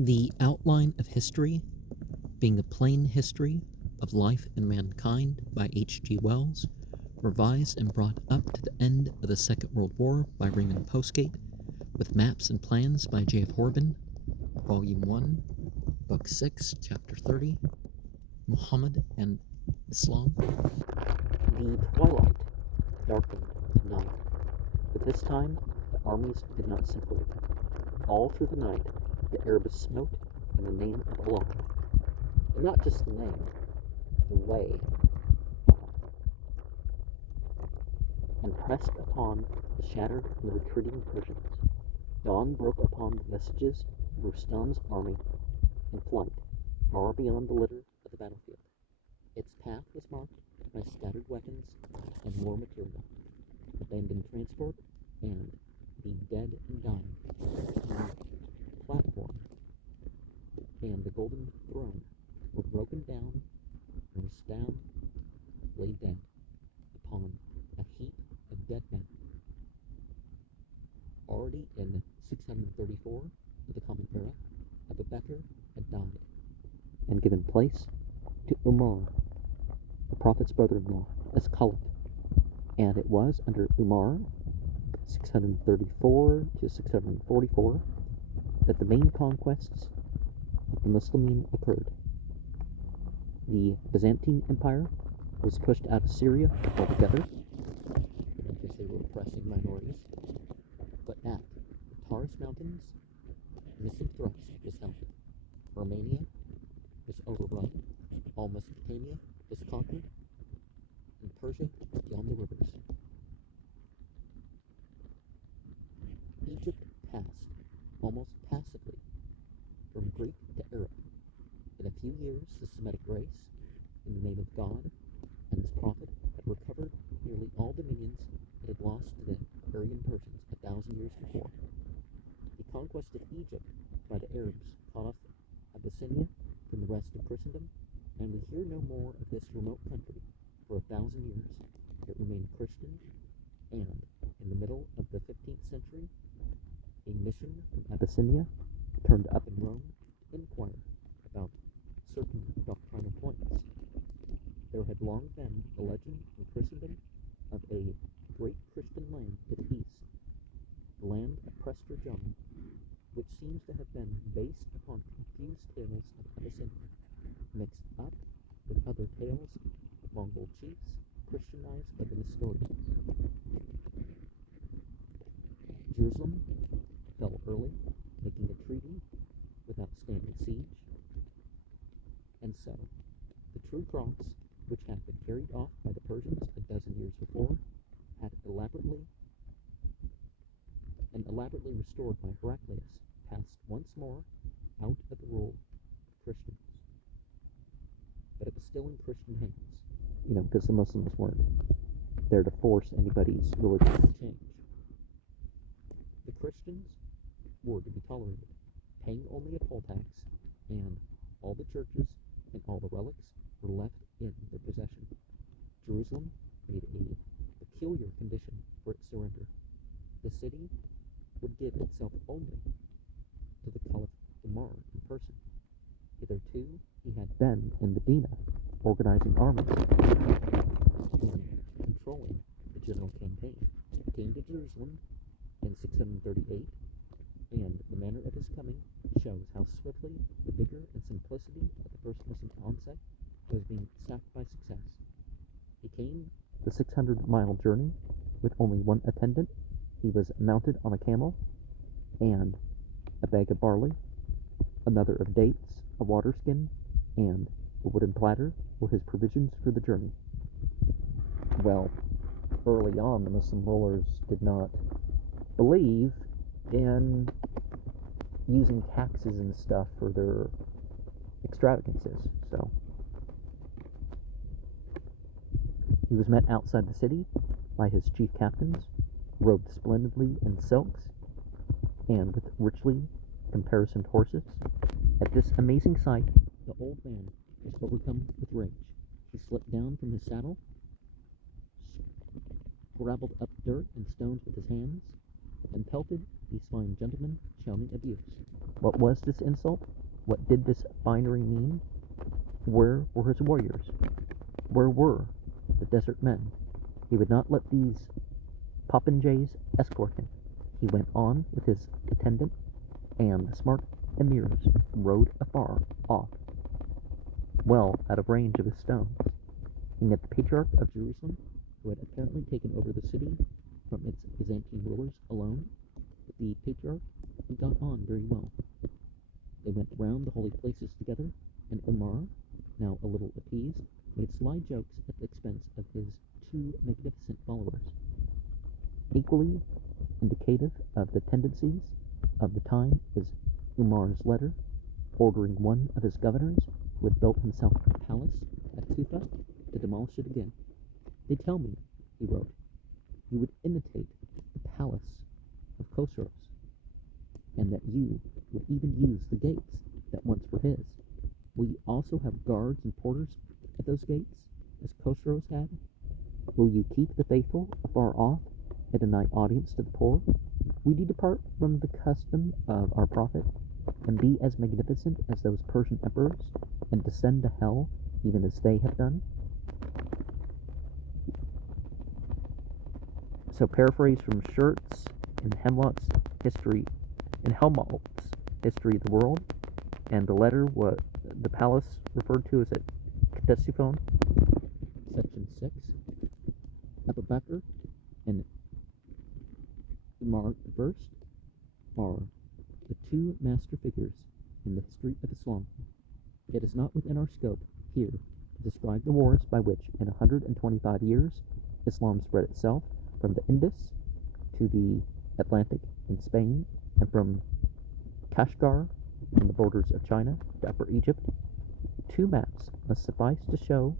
The Outline of History, being a plain history of life and mankind by H.G. Wells, revised and brought up to the end of the Second World War by Raymond Postgate, with maps and plans by J.F. Horben, Volume 1, Book 6, Chapter 30, Muhammad and Islam. The twilight darkened to night, but this time the armies did not separate. All through the night the Arabs smote in the name of Allah, and not just the name, the way, and pressed upon the shattered and retreating Persians. Dawn broke upon the vestiges of Rustam's army in flight, far beyond the litter of the battlefield. Its path was marked by scattered weapons and war material, abandoned transport, and the dead and dying. The platform and the golden throne were broken down, and Rustam lay dead upon a heap of dead men. Already in 634 of the Common Era, Abu Bakr had died and given place to Umar, the Prophet's brother-in-law, as Caliph, and it was under Umar, 634 to 644, that the main conquests of the Muslimin occurred. The Byzantine Empire was pushed out of Syria altogether, because they were oppressing minorities, but at the Taurus Mountains, missing thrust was held. Romania was overrun, all Mesopotamia was conquered, and Persia beyond the rivers. Egypt passed, almost passively, from Greek to Arab. In a few years, the Semitic race, in the name of God and his prophet, had recovered nearly all dominions it had lost to the Aryan Persians 1,000 years before. The conquest of Egypt by the Arabs cut off Abyssinia from the rest of Christendom, and we hear no more of this remote country for 1,000 years. It remained Christian, and in the middle of the 15th century, a mission from Abyssinia turned up in Rome to inquire about certain doctrinal points. There had long been a legend in Christendom of a great Christian land to the east, the land of Prester John, which seems to have been based upon confused tales of Abyssinia, mixed up with other tales of Mongol chiefs Christianized by the Nestorians. Jerusalem fell early, making a treaty without standing siege, and so the true cross, which had been carried off by the Persians 12 years before, had elaborately restored by Heraclius, passed once more out of the rule of Christians. But it was still in Christian hands, because the Muslims weren't there to force anybody's religion to change. The Christians were to be tolerated, paying only a poll tax, and all the churches and all the relics were left in their possession. Jerusalem made a peculiar condition for its surrender. The city would give itself only to the Caliph Umar in person. Hitherto, he had been in Medina, organizing armies and controlling the general campaign. He came to Jerusalem in 638, and the manner of his coming shows how swiftly the vigor and simplicity of the first Muslim onset was being sapped by success. He came the 600-mile journey with only one attendant. He was mounted on a camel, and a bag of barley, another of dates, a water skin, and a wooden platter were his provisions for the journey. Well, early on, the Muslim rulers did not believe in using taxes and stuff for their extravagances, so he was met outside the city by his chief captains, robed splendidly in silks and with richly caparisoned horses. At this amazing sight, the old man was overcome with rage. He slipped down from his saddle, scrabbled up dirt and stones with his hands, and pelted these fine gentlemen shouting abuse. What was this insult? What did this finery mean? Where were his warriors? Where were the desert men? He would not let these popinjays escort him. He went on with his attendant, and the smart emirs rode afar off, well out of range of his stones. He met the Patriarch of Jerusalem, who had apparently taken over the city from its Byzantine rulers alone. But the Patriarch got on very well. They went round the holy places together, and Umar, now a little appeased, made sly jokes at the expense of his two magnificent followers. Equally indicative of the tendencies of the time is Umar's letter ordering one of his governors, who had built himself a palace at Kufa, to demolish it again. They tell me, he wrote, you would imitate the palace of Khosroes, and that you would even use the gates that once were his. Will you also have guards and porters at those gates, as Khosroes had? Will you keep the faithful afar off and deny audience to the poor? Will you depart from the custom of our prophet, and be as magnificent as those Persian emperors, and descend to hell even as they have done? So paraphrase from Schurz in Helmholtz's history of the world, and the letter, what the palace referred to as at Ctesiphon, section 6. Abu Bakr and Umar I are the two master figures in the history of Islam. It is not within our scope here to describe the wars by which, in 125 years, Islam spread itself from the Indus to the Atlantic in Spain, and from Kashgar on the borders of China to Upper Egypt. Two maps must suffice to show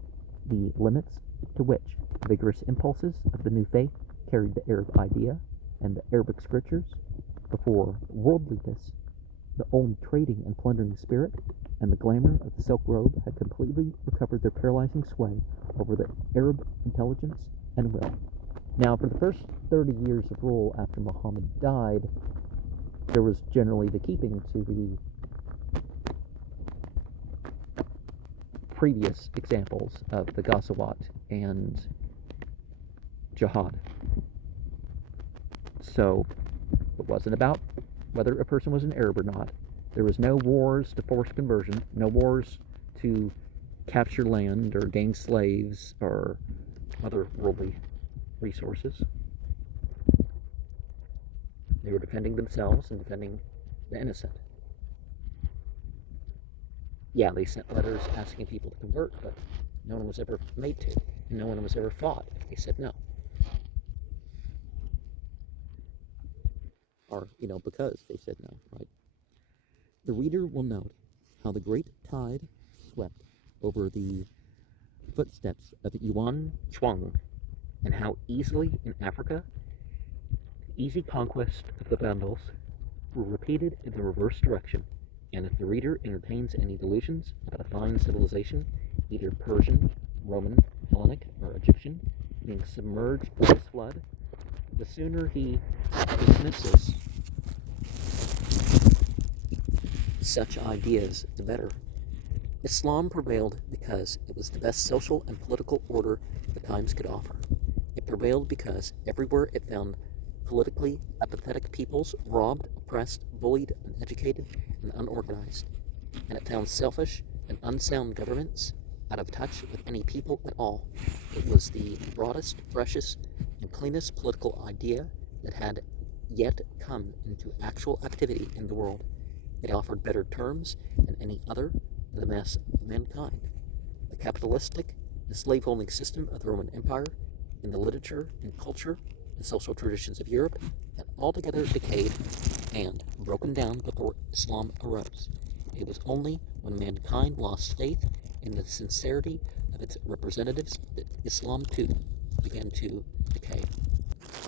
the limits to which vigorous impulses of the new faith carried the Arab idea and the Arabic scriptures. Before worldliness, the old trading and plundering spirit, and the glamour of the silk robe had completely recovered their paralyzing sway over the Arab intelligence and will. Now, for the first 30 years of rule after Muhammad died, there was generally the keeping to the previous examples of the Ghazawat and jihad. So, it wasn't about whether a person was an Arab or not. There was no wars to force conversion, no wars to capture land or gain slaves or other worldly resources. They were defending themselves and defending the innocent. Yeah, they sent letters asking people to convert, but no one was ever made to. No one was ever fought if they said no. Or, because they said no, right? The reader will note how the great tide swept over the footsteps of Yuan Shuang, and how easily in Africa, the easy conquest of the Vandals were repeated in the reverse direction. And if the reader entertains any delusions about a fine civilization, either Persian, Roman, Hellenic, or Egyptian, being submerged by this flood, the sooner he dismisses such ideas, the better. Islam prevailed because it was the best social and political order the times could offer. It prevailed because everywhere it found politically apathetic peoples, robbed, oppressed, bullied, uneducated, and unorganized. And it found selfish and unsound governments out of touch with any people at all. It was the broadest, freshest, and cleanest political idea that had yet come into actual activity in the world. It offered better terms than any other to the mass of mankind. The capitalistic and slave-holding system of the Roman Empire, in the literature and culture and social traditions of Europe, had altogether decayed and broken down before Islam arose. It was only when mankind lost faith in the sincerity of its representatives that Islam too began to decay.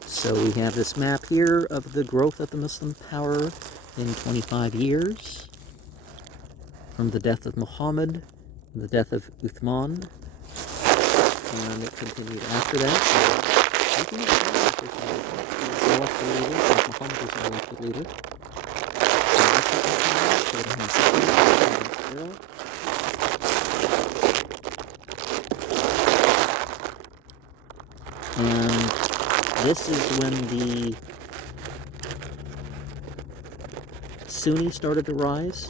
So we have this map here of the growth of the Muslim power in 25 years, from the death of Muhammad, the death of Uthman, and it continued after that. So looking at Muhammad was the elected leader, and And this is when the Sunni started to rise.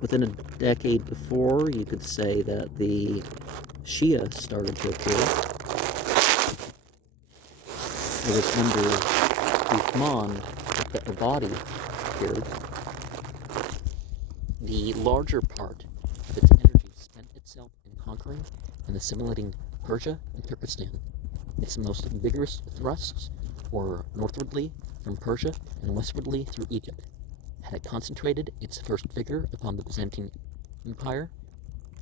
Within a decade before, you could say that the Shia started to appear. It was under Uthman that the Ibadi appeared. The larger part of its energy spent itself in conquering and assimilating Persia and Turkestan. Its most vigorous thrusts were northwardly from Persia and westwardly through Egypt. Had it concentrated its first vigor upon the Byzantine Empire,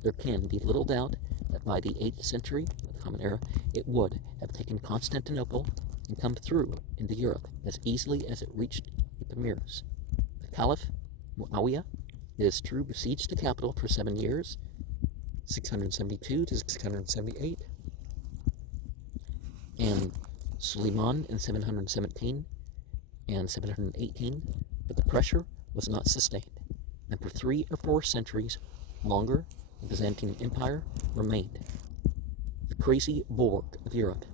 there can be little doubt that by the 8th century of the Common Era, it would have taken Constantinople and come through into Europe as easily as it reached the Pamirs. The Caliph, Muawiyah, it is true, besieged the capital for 7 years, 672 to 678, and Suleiman in 717 and 718, but the pressure was not sustained, and for 3 or 4 centuries longer, the Byzantine Empire remained the crazy bulwark of Europe.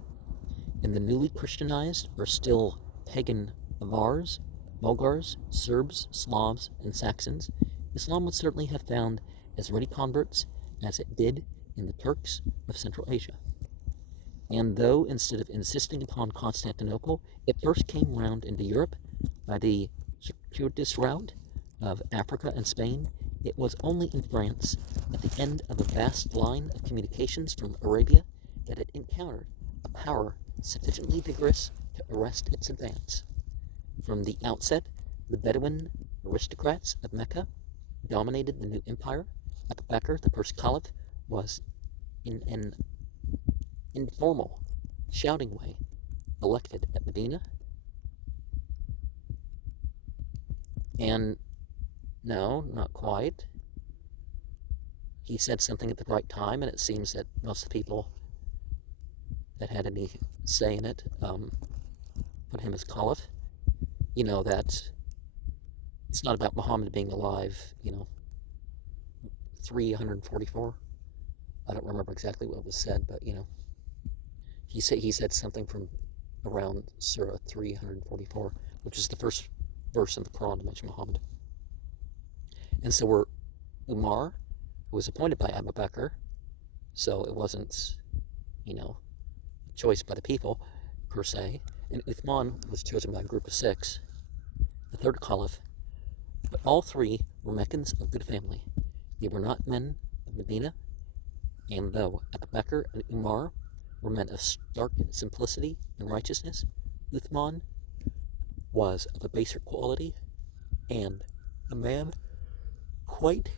In the newly Christianized or still pagan Avars, Bulgars, Serbs, Slavs, and Saxons, Islam would certainly have found as ready converts as it did in the Turks of Central Asia. And though instead of insisting upon Constantinople, it first came round into Europe by the circuitous route of Africa and Spain, it was only in France, at the end of a vast line of communications from Arabia, that it encountered a power sufficiently vigorous to arrest its advance. From the outset, the Bedouin aristocrats of Mecca dominated the new empire. Abu Bakr, the first caliph, was in an informal, shouting way elected at Medina. And no, not quite. He said something at the right time, and it seems that most of the people that had any say in it put him as caliph. You know, that it's not about Muhammad being alive, 344. I don't remember exactly what was said, but, he said something from around Surah 344, which is the first verse in the Quran to mention Muhammad. And so we're Umar, who was appointed by Abu Bakr, so it wasn't, choice by the people, per se, and Uthman was chosen by a group of 6, the third caliph, but all 3 were Meccans of good family. They were not men of Medina, and though Abu Bakr and Umar were men of stark simplicity and righteousness, Uthman was of a baser quality and a man quite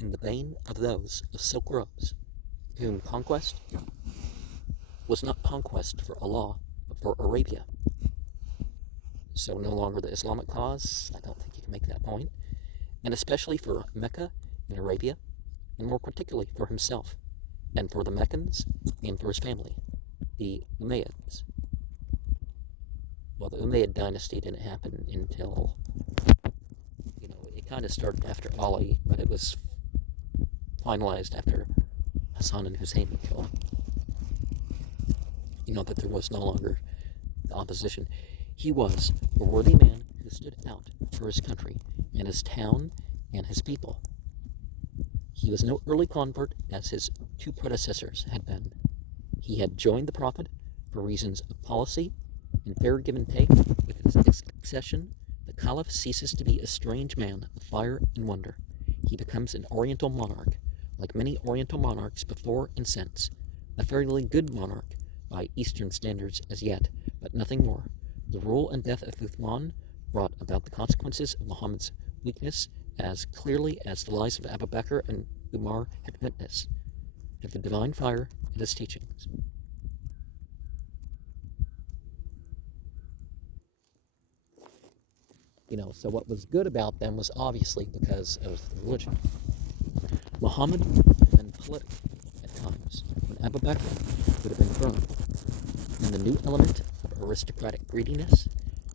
in the vein of those of silk robes, whom conquest was not conquest for Allah, but for Arabia. So no longer the Islamic cause, I don't think you can make that point, and especially for Mecca and Arabia, and more particularly for himself, and for the Meccans, and for his family, the Umayyads. Well, the Umayyad dynasty didn't happen until, it kind of started after Ali, but it was finalized after Hassan and Hussein were killed. That there was no longer the opposition. He was a worthy man who stood out for his country and his town and his people. He was no early convert as his 2 predecessors had been. He had joined the Prophet for reasons of policy and fair give and take. With his accession, the Caliph ceases to be a strange man of fire and wonder. He becomes an Oriental monarch, like many Oriental monarchs before and since, a fairly good monarch by Eastern standards as yet, but nothing more. The rule and death of Uthman brought about the consequences of Muhammad's weakness as clearly as the lives of Abu Bakr and Umar had witnessed to the divine fire and his teachings. So what was good about them was obviously because of the religion. Muhammad would have been political at times, when Abu Bakr would have been firm, and the new element of aristocratic greediness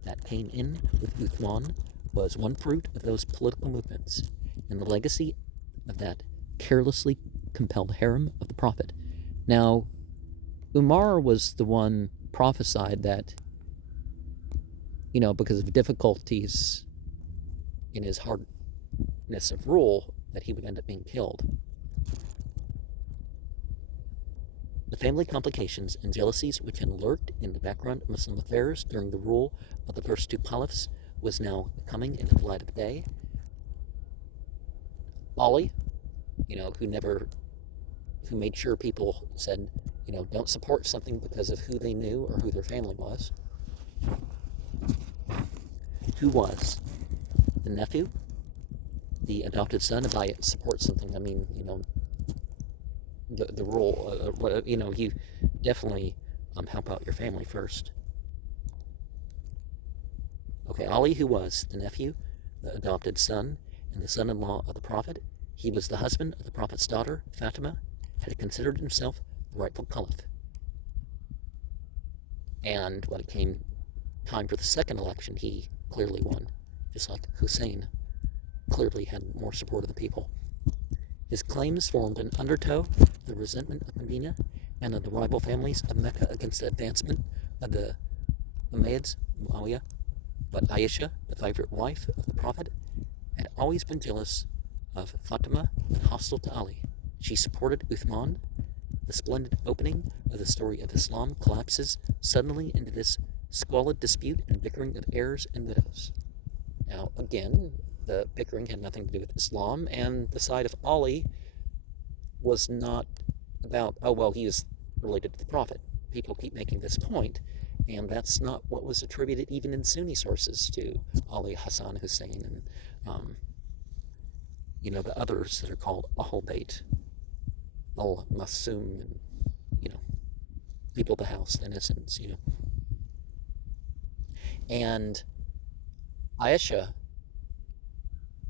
that came in with Uthman was one fruit of those political movements and the legacy of that carelessly compelled harem of the Prophet. Now, Umar was the one prophesied that, because of difficulties in his hardness of rule, that he would end up being killed. The family complications and jealousies which had lurked in the background of Muslim affairs during the rule of the first two caliphs was now coming into the light of day. Ali, who made sure people said, don't support something because of who they knew or who their family was, who was the nephew, the adopted son. If I support something, I mean, the rule, you definitely help out your family first. Okay, Ali, who was the nephew, the adopted son, and the son-in-law of the Prophet, he was the husband of the Prophet's daughter, Fatima, had considered himself the rightful caliph. And when it came time for the second election, he clearly won, just like Hussein clearly had more support of the people. His claims formed an undertow of the resentment of Medina and of the rival families of Mecca against the advancement of the Umayyads, Muawiyah. But Aisha, the favorite wife of the Prophet, had always been jealous of Fatima and hostile to Ali. She supported Uthman. The splendid opening of the story of Islam collapses suddenly into this squalid dispute and bickering of heirs and widows. Now, again, the bickering had nothing to do with Islam, and the side of Ali was not about, he was related to the Prophet. People keep making this point, and that's not what was attributed even in Sunni sources to Ali, Hassan, Hussein, and the others that are called Ahl Bayt, Al-Masum, and people of the house, the innocents, And Aisha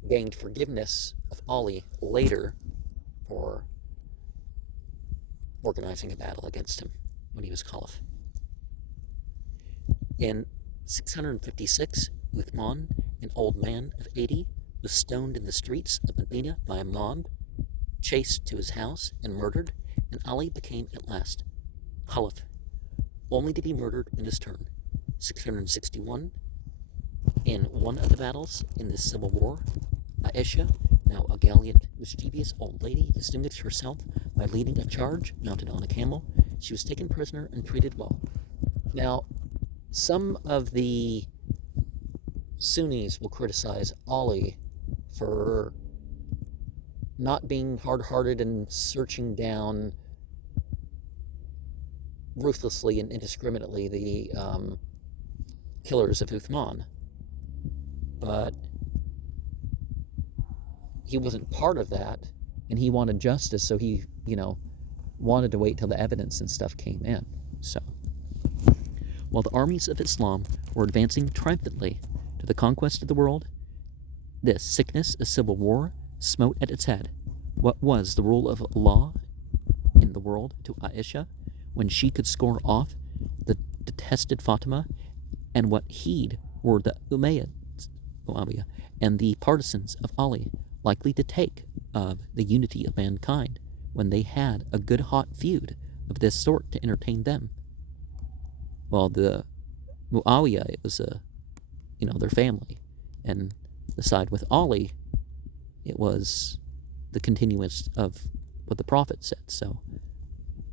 gained forgiveness of Ali later for organizing a battle against him when he was caliph. In 656, Uthman, an old man of 80, was stoned in the streets of Medina by a mob, chased to his house and murdered, and Ali became at last caliph, only to be murdered in his turn. 661, in one of the battles in this civil war, Aisha, now a gallant, mischievous old lady, distinguished herself by leading a charge mounted on a camel. She was taken prisoner and treated well. Now, some of the Sunnis will criticize Ali for not being hard-hearted and searching down ruthlessly and indiscriminately the killers of Uthman. But he wasn't part of that, and he wanted justice, so he, wanted to wait till the evidence and stuff came in. So, while the armies of Islam were advancing triumphantly to the conquest of the world, this sickness of civil war smote at its head what was the rule of law in the world to Aisha, when she could score off the detested Fatima, and what heed were the Umayyads, Muawiyah, and the partisans of Ali likely to take of the unity of mankind when they had a good hot feud of this sort to entertain them? Well, the Muawiyah, it was their family, and the side with Ali, it was the continuance of what the Prophet said. So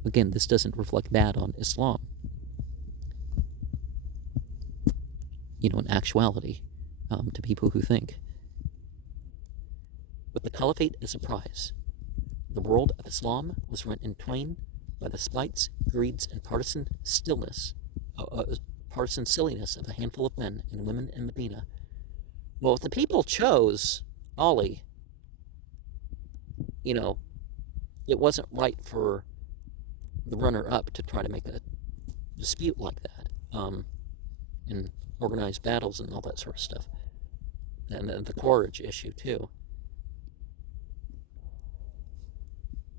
again, this doesn't reflect bad on Islam, in actuality, to people who think. With the Caliphate as a prize, the world of Islam was rent in twain by the spites, greeds, and partisan silliness of a handful of men and women in Medina. Well, if the people chose Ali, it wasn't right for the runner-up to try to make a dispute like that, and organize battles and all that sort of stuff. And then the Quaritch issue, too.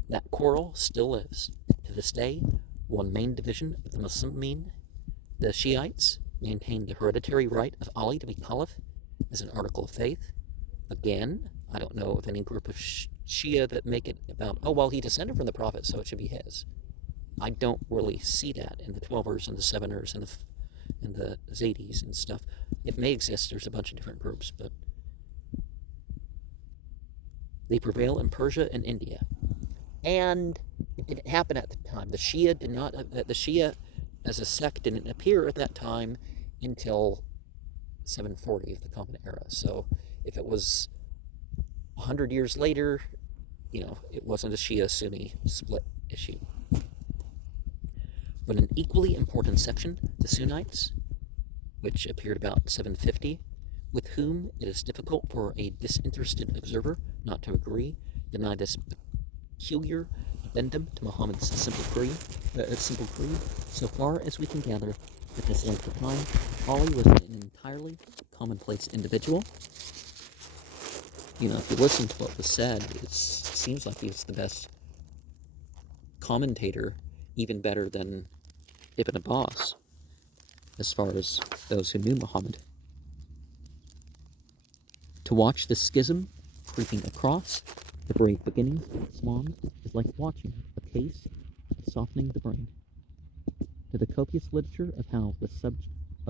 That quarrel still lives. To this day, one main division of the Muslimin, the Shiites, maintained the hereditary right of Ali to be caliph, as an article of faith. Again, I don't know of any group of Shia that make it about, oh, well, he descended from the Prophet, so it should be his. I don't really see that in the 12ers and the 7ers and the Zaydis and stuff. It may exist, there's a bunch of different groups, but they prevail in Persia and India. And it didn't happen at the time. The Shia as a sect didn't appear at that time until 740 of the Common Era. So if it was 100 years later, it wasn't a Shia-Sunni split issue. But an equally important section, the Sunnites, which appeared about 750, with whom it is difficult for a disinterested observer not to agree, deny this peculiar addendum to Muhammad's simple creed. So far as we can gather, at this length of time, Ali was an entirely commonplace individual. If you listen to what was said, it seems like he was the best commentator, even better than Ibn Abbas, as far as those who knew Muhammad. To watch the schism creeping across the brave beginnings of Islam is like watching a case softening the brain. To the copious literature of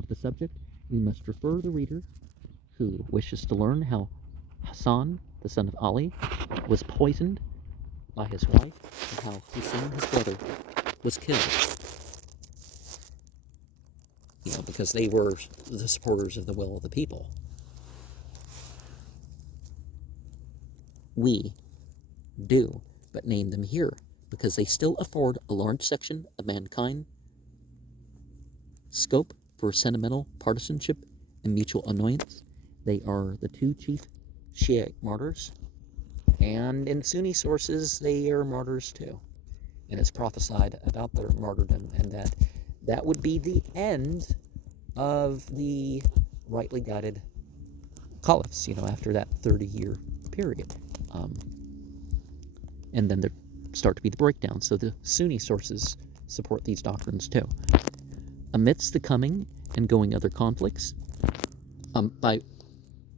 the subject, we must refer the reader who wishes to learn how Hassan, the son of Ali, was poisoned by his wife, and how Hussein, his brother, was killed. Because they were the supporters of the will of the people. We do but name them here because they still afford a large section of mankind scope for sentimental partisanship and mutual annoyance. They are the two chief Shiite martyrs, and in Sunni sources they are martyrs too, and it's prophesied about their martyrdom, and that would be the end of the rightly guided caliphs, after that 30-year period. And then there start to be the breakdown. So the Sunni sources support these doctrines too. Amidst the coming and going other conflicts, by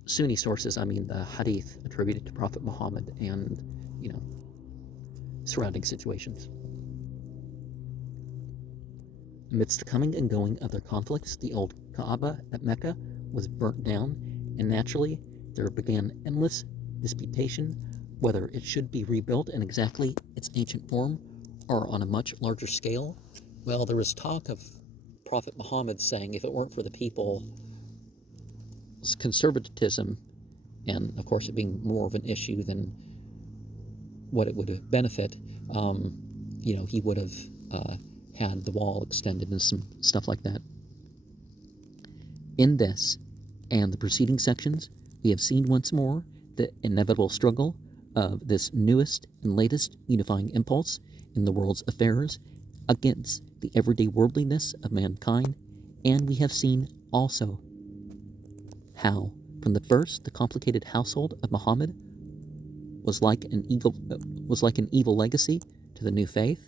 Sunni sources, I mean the hadith attributed to Prophet Muhammad and, surrounding situations. Amidst the coming and going of their conflicts, the old Kaaba at Mecca was burnt down, and naturally there began endless disputation whether it should be rebuilt in exactly its ancient form or on a much larger scale. Well, there was talk of Prophet Muhammad saying if it weren't for the people's conservatism, and of course it being more of an issue than what it would benefit, he would have had the wall extended and some stuff like that. In this and the preceding sections, we have seen once more the inevitable struggle of this newest and latest unifying impulse in the world's affairs against the everyday worldliness of mankind, and we have seen also how, from the first, the complicated household of Muhammad was like an evil legacy to the new faith.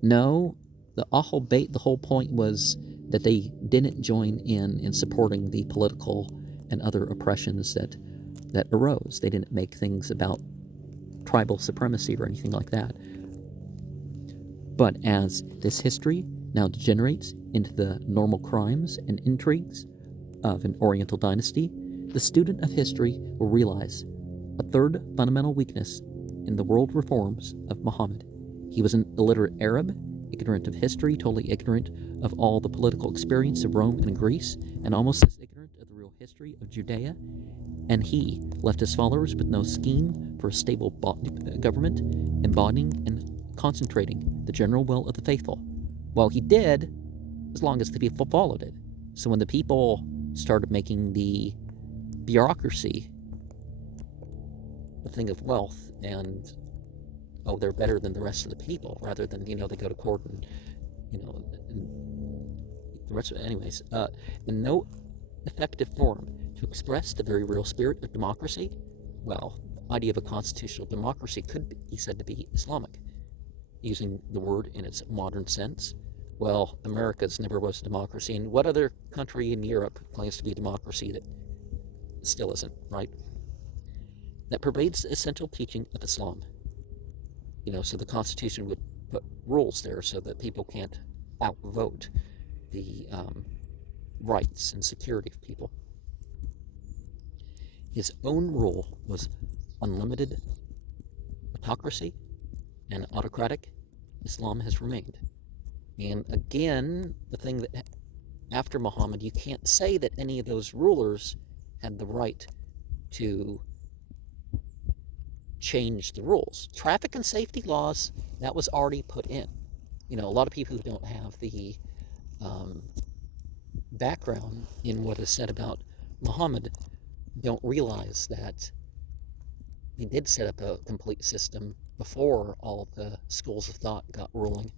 No, the Ahl Bayt, the whole point was that they didn't join in supporting the political and other oppressions that arose. They didn't make things about tribal supremacy or anything like that. But as this history now degenerates into the normal crimes and intrigues of an Oriental dynasty, the student of history will realize a third fundamental weakness in the world reforms of Muhammad. He was an illiterate Arab, ignorant of history, totally ignorant of all the political experience of Rome and Greece, and almost as ignorant of the real history of Judea. And he left his followers with no scheme for a stable government, embodying and concentrating the general will of the faithful. Well, he did, as long as the people followed it. So when the people started making the bureaucracy a thing of wealth, and they're better than the rest of the people, rather than they go to court and and the rest of it. Anyways, in no effective form to express the very real spirit of democracy, well, the idea of a constitutional democracy could be said to be Islamic, using the word in its modern sense. Well, America's never was a democracy, and what other country in Europe claims to be a democracy that still isn't, right? That pervades the essential teaching of Islam. So the Constitution would put rules there so that people can't outvote the rights and security of people. His own rule was unlimited autocracy, and autocratic Islam has remained. And again, the thing that after Muhammad, you can't say that any of those rulers had the right to change the rules. Traffic and safety laws, that was already put in. A lot of people who don't have the background in what is said about Muhammad don't realize that he did set up a complete system before all of the schools of thought got rolling,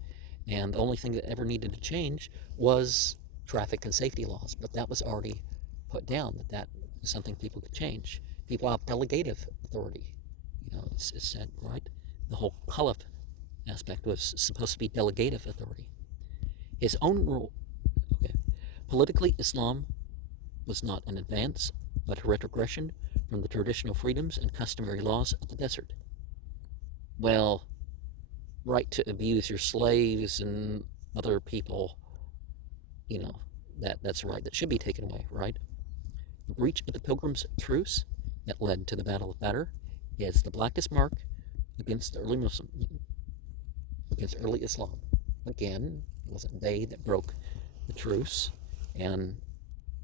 and the only thing that ever needed to change was traffic and safety laws, but that was already put down, that is something people could change. People have delegative authority, it's said, right? The whole caliph aspect was supposed to be delegative authority. His own rule, okay. Politically, Islam was not an advance, but a retrogression from the traditional freedoms and customary laws of the desert. Well, right to abuse your slaves and other people, that's a right that should be taken away, right? The breach of the Pilgrims' truce that led to the Battle of Badr is the blackest mark against early Islam. Again, it wasn't they that broke the truce, and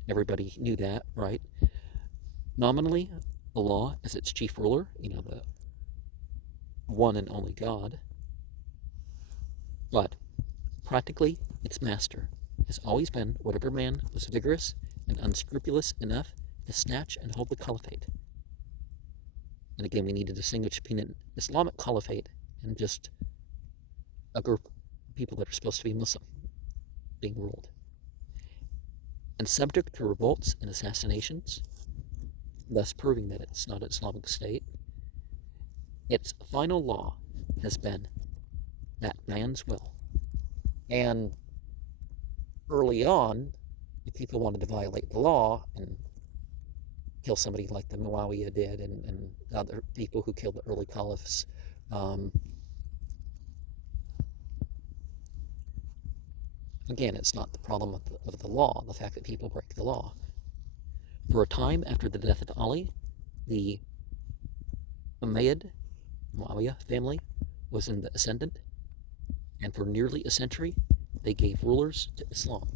everybody knew that, right? Nominally, Allah as its chief ruler, the one and only God, but practically its master has always been whatever man was vigorous and unscrupulous enough to snatch and hold the caliphate. And again, we need to distinguish between an Islamic caliphate and just a group of people that are supposed to be Muslim being ruled. And subject to revolts and assassinations, thus proving that it's not an Islamic state, its final law has been that man's will. And early on, if people wanted to violate the law and kill somebody like the Muawiyah did and other people who killed the early caliphs, again, it's not the problem of the law, the fact that people break the law. For a time after the death of Ali, the Umayyad Muawiyah family was in the ascendant, and for nearly a century, they gave rulers to Islam.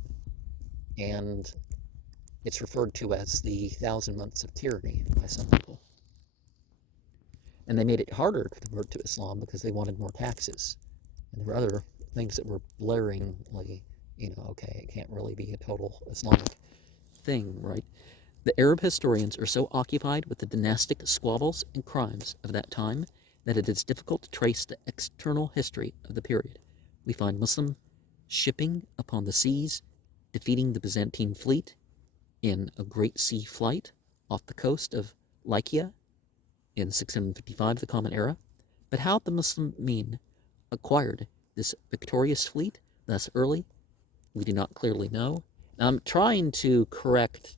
And it's referred to as the 1,000 months of tyranny by some people. And they made it harder to convert to Islam because they wanted more taxes. And there were other things that were blaringly, okay, it can't really be a total Islamic thing, right? The Arab historians are so occupied with the dynastic squabbles and crimes of that time that it is difficult to trace the external history of the period. We find Muslim shipping upon the seas, defeating the Byzantine fleet in a great sea flight off the coast of Lycia in 655, the Common Era. But how the Muslimin acquired this victorious fleet thus early, we do not clearly know. Now, I'm trying to correct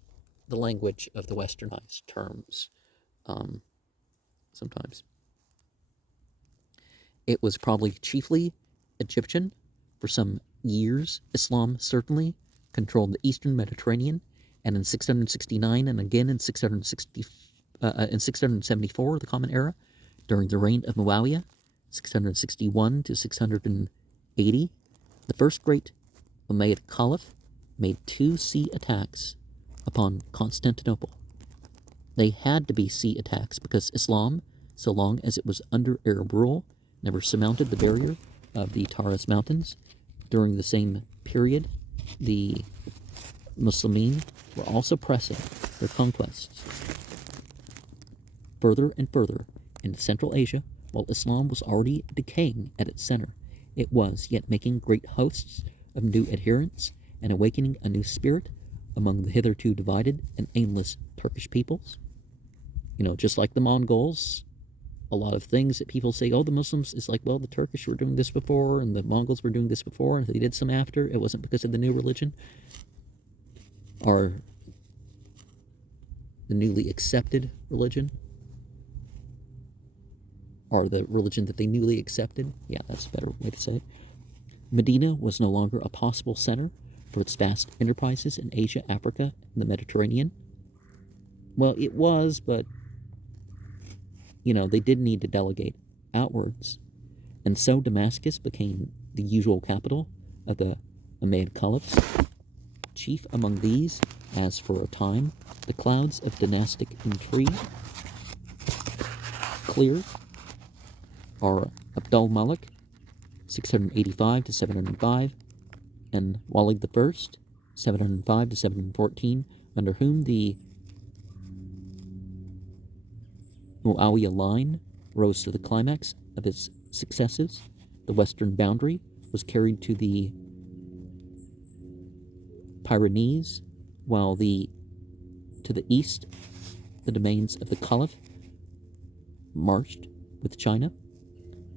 the language of the westernized terms sometimes. It was probably chiefly Egyptian. For some years, Islam certainly controlled the eastern Mediterranean, and in 669 and again in 674, the Common Era, during the reign of Muawiyah, 661 to 680, the first great Umayyad Caliph made 2 sea attacks upon Constantinople. They had to be sea attacks because Islam, so long as it was under Arab rule, never surmounted the barrier of the Taurus Mountains. During the same period, the Muslimin were also pressing their conquests further and further into Central Asia, while Islam was already decaying at its center. It was yet making great hosts of new adherents and awakening a new spirit among the hitherto divided and aimless Turkish peoples. Just like the Mongols, a lot of things that people say, the Muslims, is like, well, the Turkish were doing this before and the Mongols were doing this before, and if they did some after, it wasn't because of the new religion. Or the newly accepted religion, or the religion that they newly accepted. Yeah, that's a better way to say it. Medina was no longer a possible center for its vast enterprises in Asia, Africa, and the Mediterranean. Well, it was, but, they did need to delegate outwards. And so Damascus became the usual capital of the Umayyad caliphs. Chief among these, as for a time, the clouds of dynastic intrigue cleared, are Abdul-Malik, 685 to 705, and Walid I, 705 to 714, under whom the Muawiyah line rose to the climax of its successes. The western boundary was carried to the Pyrenees, while to the east, the domains of the Caliph marched with China.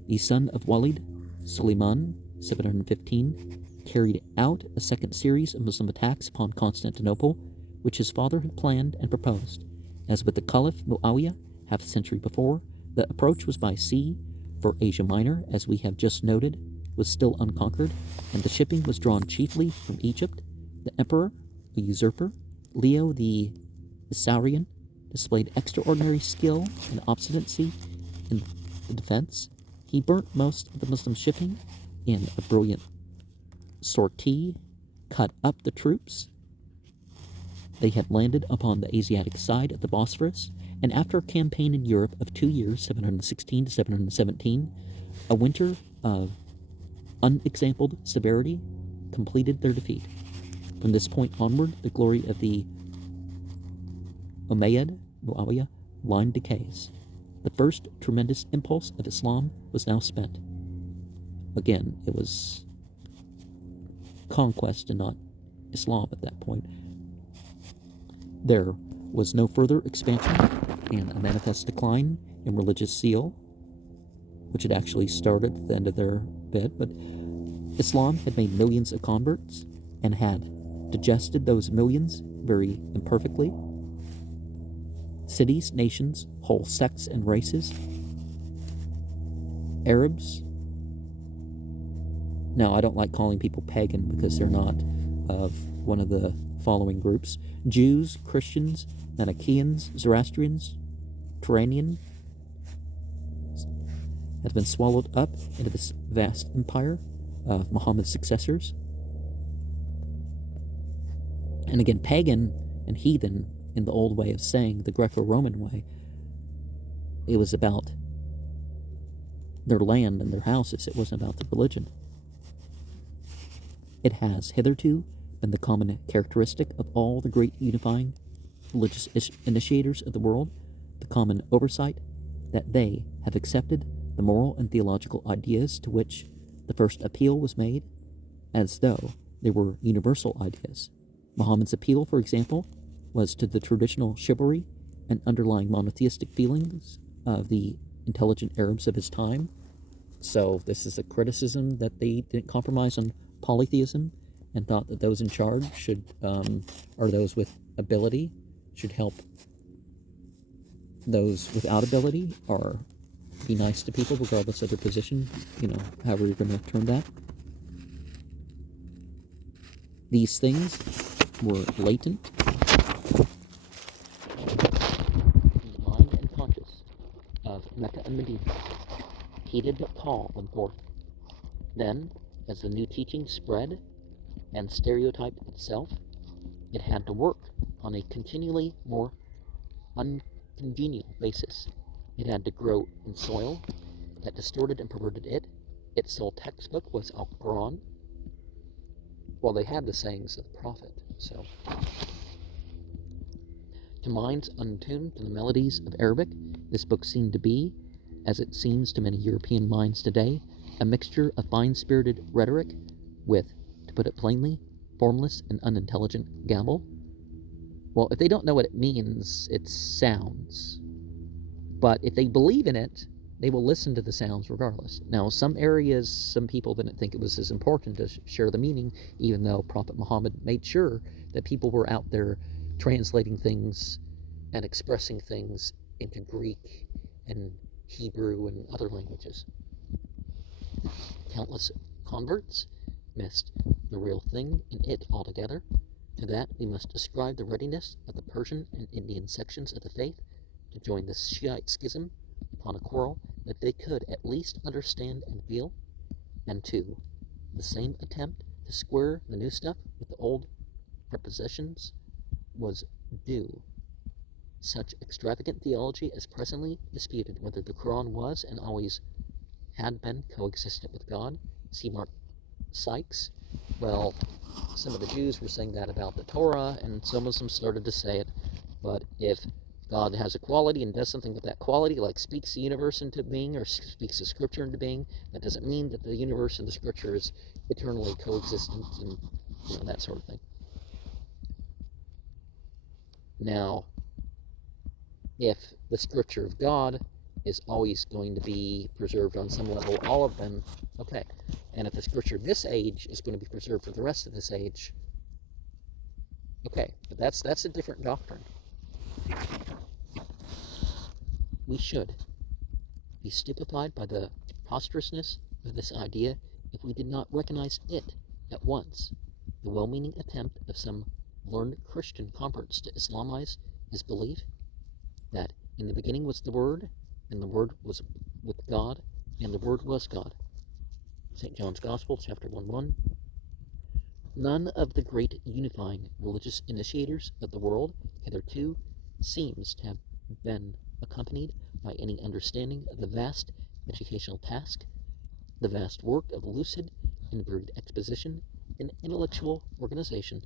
The son of Walid, Suleiman, 715, carried out a second series of Muslim attacks upon Constantinople, which his father had planned and proposed. As with the Caliph Muawiyah half a century before, the approach was by sea, for Asia Minor, as we have just noted, was still unconquered, and the shipping was drawn chiefly from Egypt. The emperor, a usurper, Leo the Isaurian, displayed extraordinary skill and obstinacy in the defense. He burnt most of the Muslim shipping in a brilliant sortie, cut up the troops. They had landed upon the Asiatic side of the Bosphorus, and after a campaign in Europe of 2 years, 716 to 717, a winter of unexampled severity completed their defeat. From this point onward, the glory of the Umayyad Muawiyah line decays. The first tremendous impulse of Islam was now spent. Again, it was conquest and not Islam at that point. There was no further expansion and a manifest decline in religious zeal, which had actually started at the end of their bit, but Islam had made millions of converts and had digested those millions very imperfectly. Cities, nations, whole sects and races, Arabs. Now, I don't like calling people pagan because they're not of one of the following groups: Jews, Christians, Manichaeans, Zoroastrians, Turanian, has been swallowed up into this vast empire of Muhammad's successors. And again, pagan and heathen, in the old way of saying, the Greco-Roman way, it was about their land and their houses. It wasn't about the religion. It has hitherto been the common characteristic of all the great unifying religious initiators of the world, the common oversight that they have accepted the moral and theological ideas to which the first appeal was made, as though they were universal ideas. Muhammad's appeal, for example, was to the traditional chivalry and underlying monotheistic feelings of the intelligent Arabs of his time. So this is a criticism that they didn't compromise on polytheism and thought that those in charge should, or those with ability, should help those without ability, or be nice to people regardless of their position, however you're going to term that. These things were latent in the mind and conscience of Mecca and Medina, heeded but call went forth. Then, as the new teaching spread and stereotyped itself, it had to work on a continually more uncongenial basis. It had to grow in soil that distorted and perverted it. Its sole textbook was Al-Quran. Well, they had the sayings of the Prophet, so. To minds untuned to the melodies of Arabic, this book seemed to be, as it seems to many European minds today, a mixture of fine-spirited rhetoric with, to put it plainly, formless and unintelligent gabble. Well, if they don't know what it means, it sounds. But if they believe in it, they will listen to the sounds regardless. Now, some areas, some people didn't think it was as important to share the meaning, even though Prophet Muhammad made sure that people were out there translating things and expressing things into Greek and Hebrew and other languages. Countless converts missed the real thing in it altogether. To that we must ascribe the readiness of the Persian and Indian sections of the faith to join the Shiite schism upon a quarrel that they could at least understand and feel, and two, the same attempt to square the new stuff with the old prepossessions was due. Such extravagant theology as presently disputed whether the Quran was and always had been coexistent with God. See Mark Sykes. Well, some of the Jews were saying that about the Torah, and some Muslims started to say it. But if God has a quality and does something with that quality, like speaks the universe into being or speaks the scripture into being, that doesn't mean that the universe and the scripture is eternally coexistent and that sort of thing. Now, if the scripture of God is always going to be preserved on some level, all of them, okay. And if the scripture of this age is going to be preserved for the rest of this age, okay. But that's a different doctrine. We should be stupefied by the preposterousness of this idea if we did not recognize it at once, the well-meaning attempt of some learned Christian converts to Islamize his belief that in the beginning was the Word, and the Word was with God, and the Word was God. St. John's Gospel, chapter 1:1. None of the great unifying religious initiators of the world hitherto seems to have been accompanied by any understanding of the vast educational task, the vast work of lucid and varied exposition and intellectual organization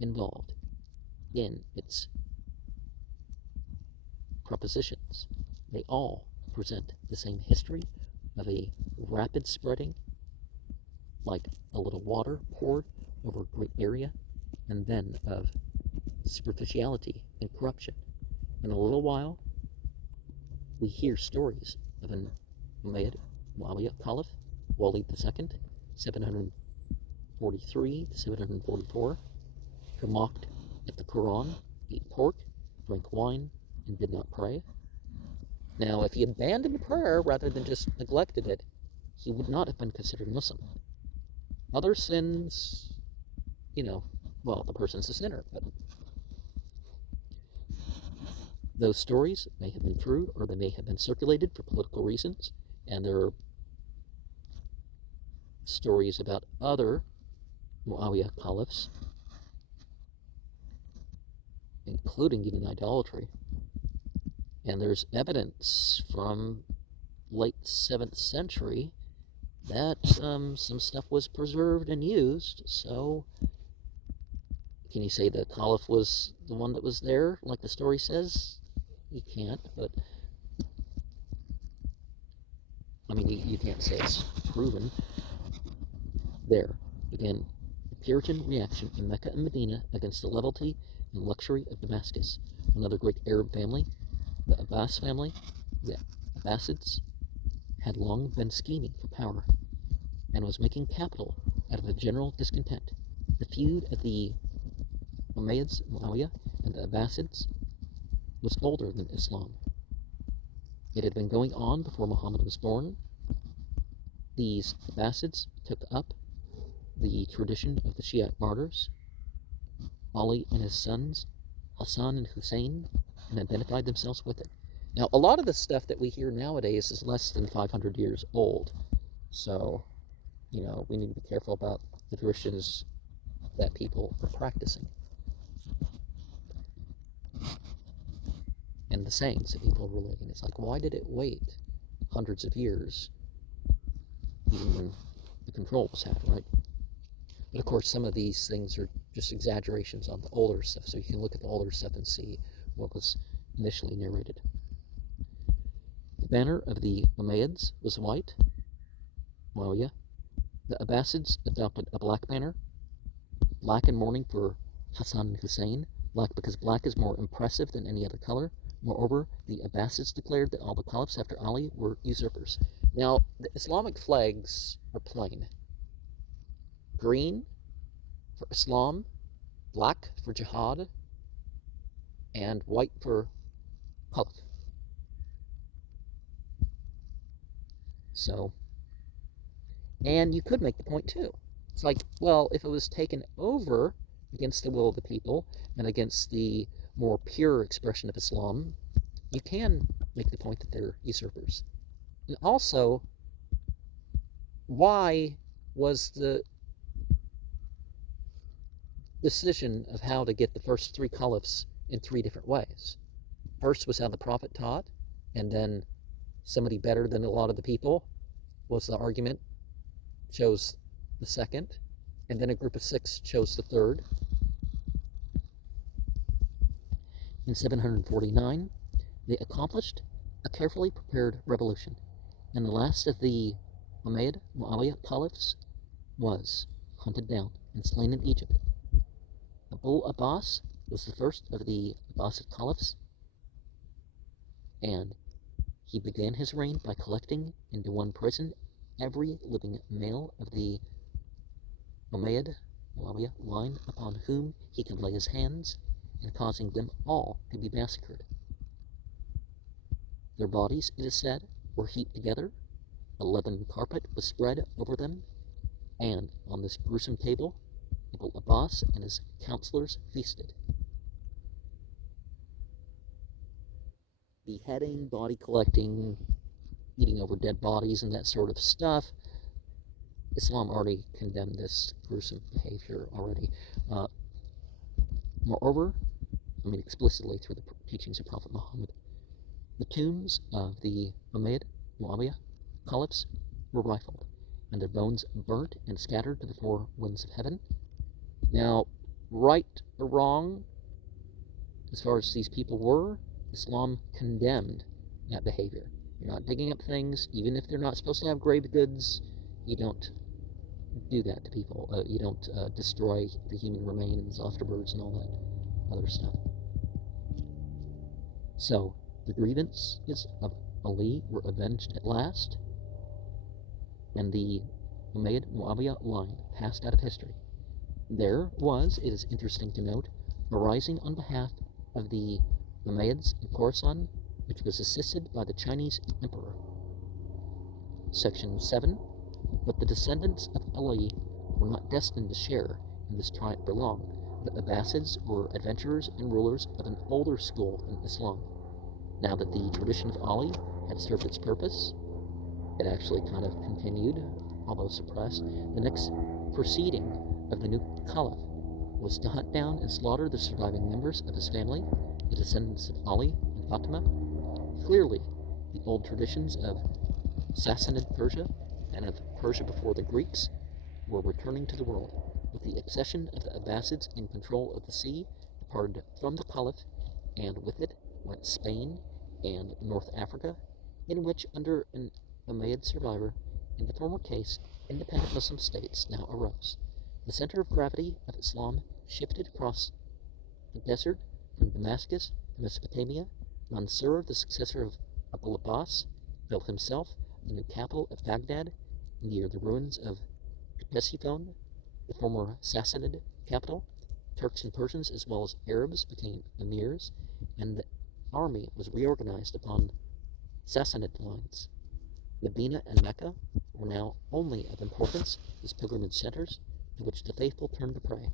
involved in its propositions. They all present the same history of a rapid spreading, like a little water poured over a great area, and then of superficiality and corruption. In a little while, we hear stories of an Umayyad Muawiyah Caliph, Walid II, 743 to 744, who mocked at the Quran, ate pork, drank wine, and did not pray. Now, if he abandoned prayer rather than just neglected it, he would not have been considered Muslim. Other sins, well, the person's a sinner, but those stories may have been true, or they may have been circulated for political reasons, and there are stories about other Muawiyah caliphs, including even idolatry. And there's evidence from late 7th century that some stuff was preserved and used. So can you say the caliph was the one that was there, like the story says? You can't, but I mean, you can't say it's proven. There began the Puritan reaction in Mecca and Medina against the levity and luxury of Damascus. Another great Arab family, the Abbas family, the Abbasids, had long been scheming for power and was making capital out of the general discontent. The feud of the Umayyads, Muawiyah, and the Abbasids was older than Islam. It had been going on before Muhammad was born. These Abbasids took up the tradition of the Shiite martyrs, Ali and his sons, Hassan and Hussein, and identified themselves with it. Now, a lot of the stuff that we hear nowadays is less than 500 years old. So, we need to be careful about the traditions that people are practicing. And the sayings that people are relating. It's like, why did it wait hundreds of years, even when the control was had, right? But of course, some of these things are just exaggerations on the older stuff, so you can look at the older stuff and see what was initially narrated. The banner of the Umayyads was white, Muawiyah. The Abbasids adopted a black banner, black in mourning for Hassan and Hussein, black because black is more impressive than any other color. Moreover, the Abbasids declared that all the caliphs after Ali were usurpers. Now, the Islamic flags are plain. Green for Islam, black for jihad, and white for Caliph. So, and you could make the point too. It's like, well, if it was taken over against the will of the people and against the more pure expression of Islam, you can make the point that they're usurpers. And also, why was the decision of how to get the first 3 caliphs in 3 different ways? First was how the Prophet taught, and then somebody better than a lot of the people was the argument, chose the second, and then a group of 6 chose the third. In 749, they accomplished a carefully prepared revolution, and the last of the Umayyad Muawiyah caliphs was hunted down and slain in Egypt. Abu Abbas was the first of the Abbasid caliphs, and he began his reign by collecting into one prison every living male of the Umayyad Muawiyah line upon whom he could lay his hands, and causing them all to be massacred. Their bodies, it is said, were heaped together, a leathern carpet was spread over them, and on this gruesome table, Abu Abbas and his counselors feasted. Beheading, body collecting, eating over dead bodies, and that sort of stuff. Islam already condemned this gruesome behavior already. Moreover, explicitly through the teachings of Prophet Muhammad, the tombs of the Umayyad Muawiyah caliphs were rifled, and their bones burnt and scattered to the 4 winds of heaven. Now, right or wrong, as far as these people were, Islam condemned that behavior. You're not digging up things, even if they're not supposed to have grave goods. You don't do that to people. You don't destroy the human remains afterwards and all that other stuff. So, the grievances of Ali were avenged at last, and the Umayyad Muawiyah line passed out of history. There was, it is interesting to note, a rising on behalf of the Umayyads in Khorasan, which was assisted by the Chinese emperor. Section 7. But the descendants of Ali were not destined to share in this triumph for long. The Abbasids were adventurers and rulers of an older school in Islam. Now that the tradition of Ali had served its purpose, it actually kind of continued, although suppressed. The next proceeding of the new caliph was to hunt down and slaughter the surviving members of his family, the descendants of Ali and Fatima. Clearly, the old traditions of Sassanid Persia and of Persia before the Greeks were returning to the world. With the accession of the Abbasids in control of the sea, departed from the caliph, and with it went Spain and North Africa, in which, under an Umayyad survivor, in the former case, independent Muslim states now arose. The center of gravity of Islam shifted across the desert from Damascus to Mesopotamia. Mansur, the successor of Abu Abbas, built himself the new capital of Baghdad near the ruins of Ctesiphon, the former Sassanid capital. Turks and Persians as well as Arabs became emirs, and the army was reorganized upon Sassanid lines. Medina and Mecca were now only of importance as pilgrimage centers to which the faithful turned to pray.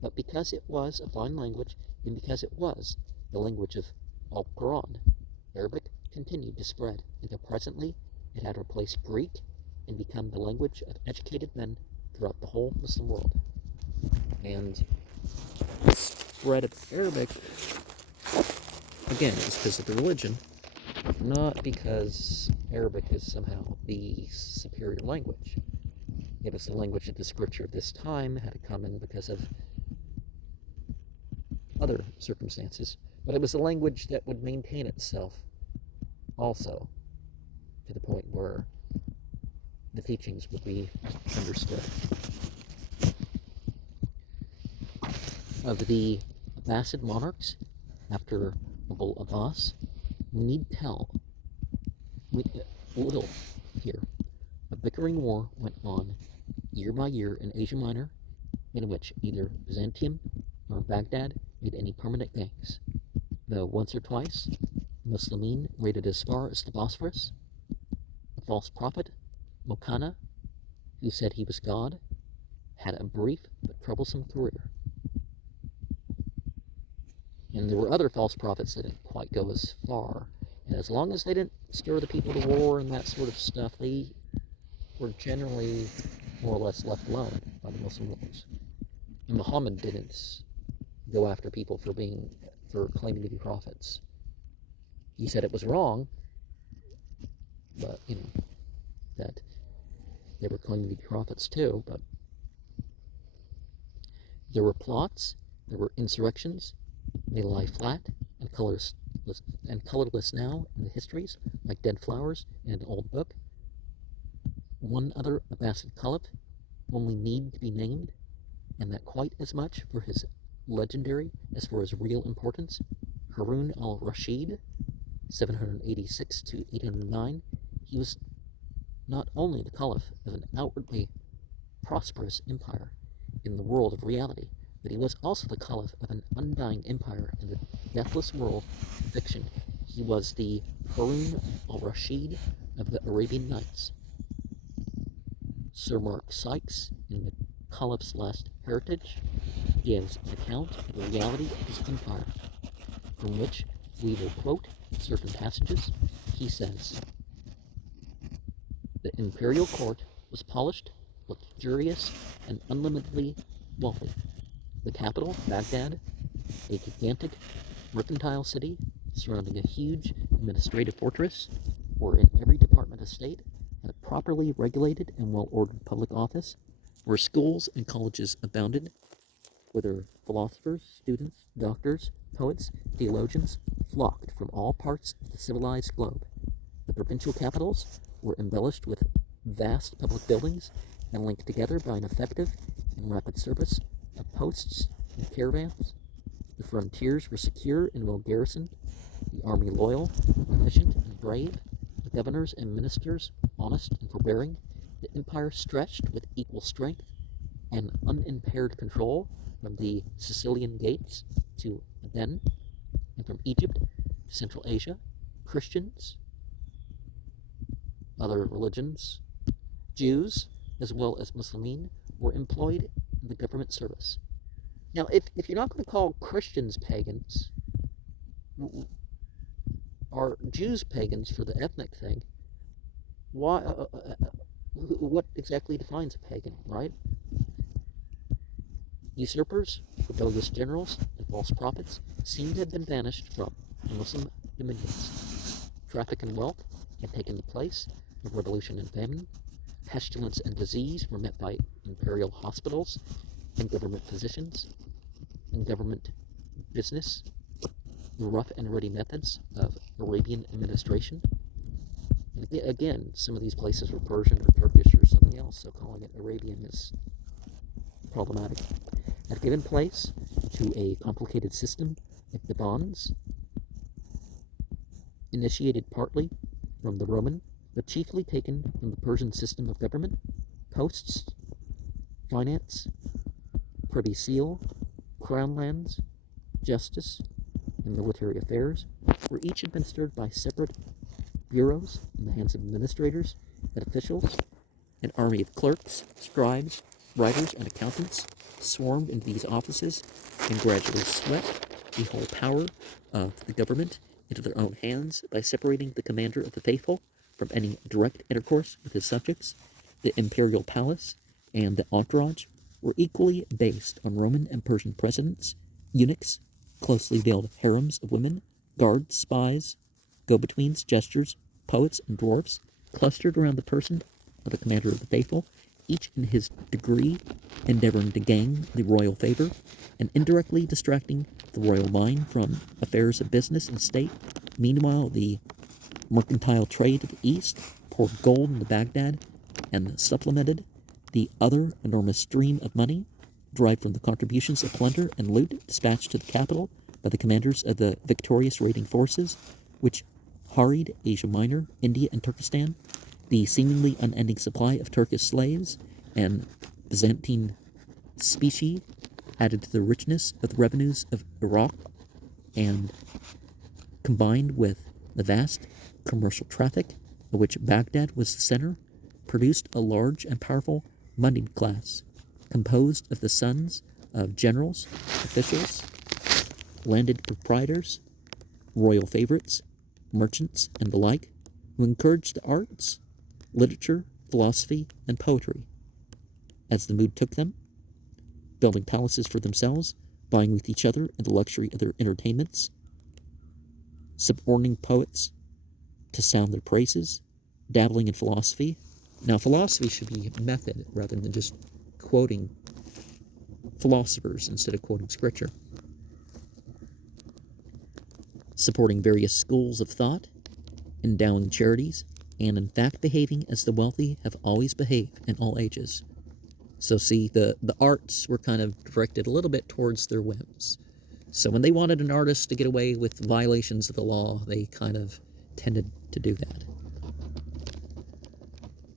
But because it was a fine language, and because it was the language of Al-Quran, Arabic continued to spread until presently it had replaced Greek and become the language of educated men throughout the whole Muslim world. And the spread of Arabic, again, is because of the religion, not because Arabic is somehow the superior language. It was the language that the scripture of this time had to come in because of other circumstances, but it was a language that would maintain itself also to the point where the teachings would be understood. Of the Abbasid monarchs after Abu Abbas, we need tell little here. A bickering war went on year by year in Asia Minor, in which neither Byzantium nor Baghdad made any permanent gains. though once or twice Muslimin raided as far as the Bosphorus. A false prophet, Mokanna, who said he was God, had a brief but troublesome career. And there were other false prophets that didn't quite go as far. And as long as they didn't stir the people to war and that sort of stuff, they were generally more or less left alone by the Muslim rulers. And Muhammad didn't go after people for claiming to be prophets. He said it was wrong, but that they were claiming to be prophets too. But there were plots, there were insurrections. They lie flat and colorless now in the histories, like dead flowers in an old book. One other Abbasid caliph only need to be named, and that quite as much for his legendary as for his real importance. Harun al-Rashid, 786 to 809. He was not only the caliph of an outwardly prosperous empire in the world of reality, but he was also the caliph of an undying empire in the deathless world of fiction. He was the Harun al-Rashid of the Arabian Nights. Sir Mark Sykes, in The Caliph's Last Heritage, gives an account of the reality of his empire, from which we will quote certain passages. He says, "The imperial court was polished, luxurious, and unlimitedly wealthy. The capital, Baghdad, a gigantic mercantile city surrounding a huge administrative fortress, where in every department of state had a properly regulated and well-ordered public office, where schools and colleges abounded, whither philosophers, students, doctors, poets, theologians flocked from all parts of the civilized globe. The provincial capitals were embellished with vast public buildings and linked together by an effective and rapid service of posts and caravans. The frontiers were secure and well garrisoned, the army loyal, efficient, and brave, the governors and ministers honest and forbearing, the empire stretched with equal strength and unimpaired control from the Sicilian gates to Aden, and from Egypt to Central Asia. Christians, other religions, Jews, as well as Muslimin, were employed in the government service." Now, if you're not going to call Christians pagans, or Jews pagans for the ethnic thing, why? What exactly defines a pagan, right? Usurpers, rebellious generals, and false prophets seem to have been banished from the Muslim dominions. Traffic in wealth had taken the place of revolution and famine. Pestilence and disease were met by imperial hospitals and government physicians and government business, the rough and ready methods of Arabian administration. And again, some of these places were Persian or Turkish or something else, so calling it Arabian is problematic. Had given place to a complicated system of divans, initiated partly from the Roman, but chiefly taken from the Persian system of government. Posts, finance, privy seal, crown lands, justice, and military affairs were each administered by separate bureaus in the hands of administrators and officials. An army of clerks, scribes, writers, and accountants swarmed into these offices and gradually swept the whole power of the government into their own hands by separating the commander of the faithful from any direct intercourse with his subjects. The imperial palace and the entourage were equally based on Roman and Persian presidents, eunuchs, closely veiled harems of women, guards, spies, go-betweens, jesters, poets, and dwarfs clustered around the person of the commander of the faithful, each in his degree endeavoring to gain the royal favor and indirectly distracting the royal mind from affairs of business and state. Meanwhile, the mercantile trade of the east poured gold into Baghdad and supplemented the other enormous stream of money derived from the contributions of plunder and loot dispatched to the capital by the commanders of the victorious raiding forces, which harried Asia Minor, India, and Turkestan. The seemingly unending supply of Turkish slaves and Byzantine specie added to the richness of the revenues of Iraq and combined with the vast commercial traffic, of which Baghdad was the center, produced a large and powerful moneyed class, composed of the sons of generals, officials, landed proprietors, royal favorites, merchants, and the like, who encouraged the arts, literature, philosophy, and poetry, as the mood took them, building palaces for themselves, vying with each other in the luxury of their entertainments, suborning poets to sound their praises, dabbling in philosophy. Now, philosophy should be method rather than just quoting philosophers instead of quoting scripture. Supporting various schools of thought, endowing charities, and in fact behaving as the wealthy have always behaved in all ages. So see, the arts were kind of directed a little bit towards their whims. So when they wanted an artist to get away with violations of the law, they kind of tended to do that.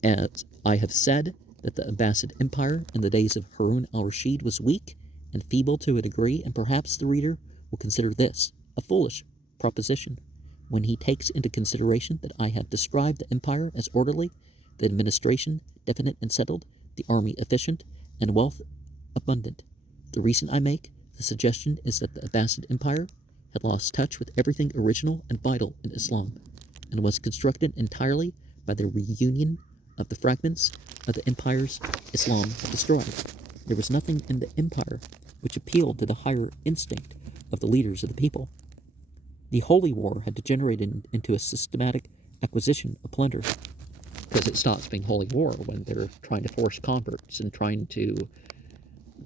As I have said, that the Abbasid Empire in the days of Harun al-Rashid was weak and feeble to a degree, and perhaps the reader will consider this a foolish proposition when he takes into consideration that I have described the empire as orderly, the administration definite and settled, the army efficient, and wealth abundant. The reason I make the suggestion is that the Abbasid Empire had lost touch with everything original and vital in Islam, and was constructed entirely by the reunion of the fragments of the empires Islam had destroyed. There was nothing in the empire which appealed to the higher instinct of the leaders of the people. The Holy War had degenerated into a systematic acquisition of plunder, because it stops being Holy War when they're trying to force converts and trying to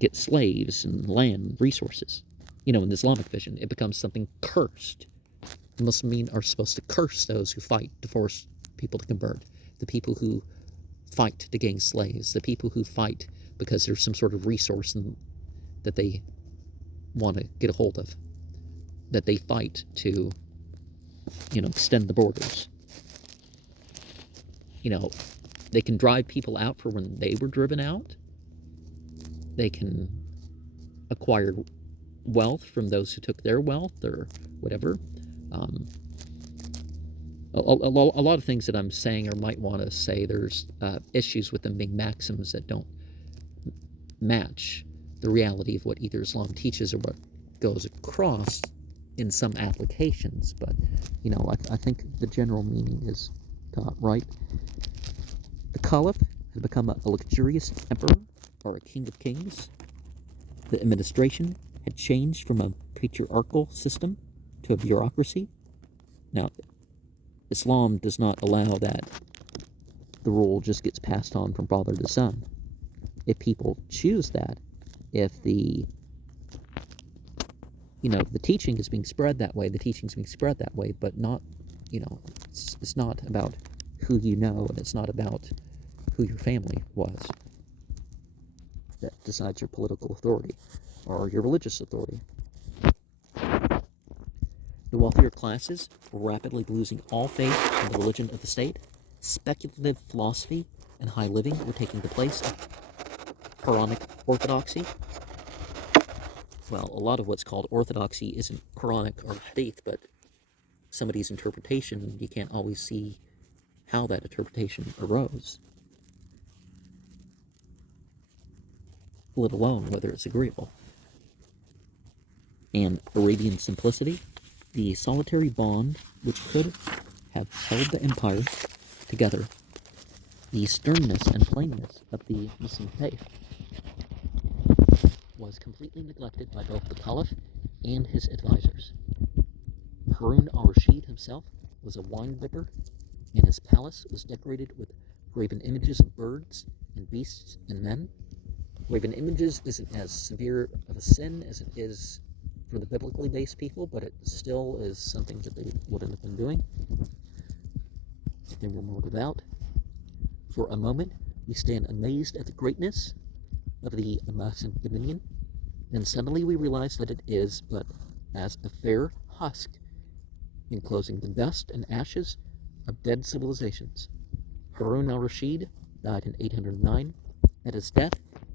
get slaves and land resources. In the Islamic vision, it becomes something cursed. The Muslims are supposed to curse those who fight to force people to convert, the people who fight to gain slaves, the people who fight because there's some sort of resource that they want to get a hold of, that they fight to, extend the borders. They can drive people out for when they were driven out. They can acquire wealth from those who took their wealth or whatever. A lot of things that I'm saying or might want to say, there's issues with them being maxims that don't match the reality of what either Islam teaches or what goes across in some applications. But, I think the general meaning is got right. The Caliph had become a luxurious emperor or a king of kings. The administration had changed from a patriarchal system to a bureaucracy. Now, Islam does not allow that the rule just gets passed on from father to son. If people choose that, if the teaching is being spread that way, the teaching's being spread that way, but not, it's not about who you know, and it's not about who your family was that decides your political authority or your religious authority. The wealthier classes were rapidly losing all faith in the religion of the state. Speculative philosophy and high living were taking the place of Quranic orthodoxy. Well, a lot of what's called orthodoxy isn't Quranic or Hadith, but somebody's interpretation, you can't always see how that interpretation arose, let alone whether it's agreeable. And Arabian simplicity, the solitary bond which could have held the empire together, the sternness and plainness of the Muslim faith, was completely neglected by both the Caliph and his advisors. Harun al-Rashid himself was a wine bibber, and his palace was decorated with graven images of birds and beasts and men. Graven images isn't as severe of a sin as it is for the biblically based people, but it still is something that they wouldn't have been doing if they were more devout. For a moment, we stand amazed at the greatness of the Abbasid dominion, and suddenly we realize that it is but as a fair husk enclosing the dust and ashes of dead civilizations. Harun al-Rashid died in 809. At his death,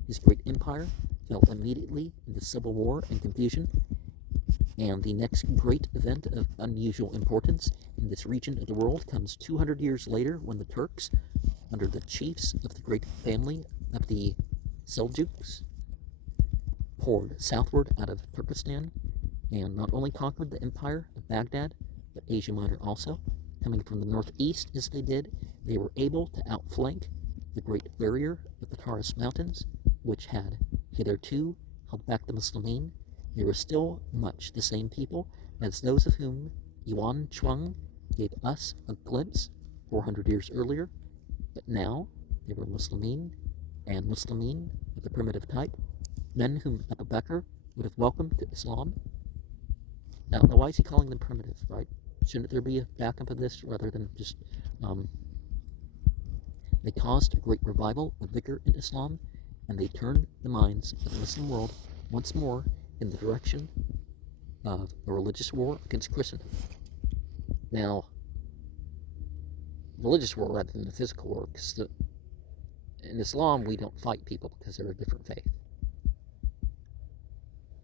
his great empire fell immediately into civil war and confusion, And the next great event of unusual importance in this region of the world comes 200 years later when the Turks, under the chiefs of the great family of the Seljuks, poured southward out of Turkestan and not only conquered the empire of Baghdad, but Asia Minor also. Coming from the northeast as they did, they were able to outflank the Great Barrier of the Taurus Mountains, which had hitherto held back the Muslimin. They were still much the same people as those of whom Yuan Chuang gave us a glimpse 400 years earlier, but now they were Muslimin, and Muslimin of the primitive type, men whom Abu Bakr would have welcomed to Islam. Now why is he calling them primitive, right? Shouldn't there be a backup of this rather than just, they caused a great revival of vigor in Islam, and they turned the minds of the Muslim world once more in the direction of a religious war against Christendom. Now, religious war rather than the physical war, because in Islam we don't fight people because they're a different faith.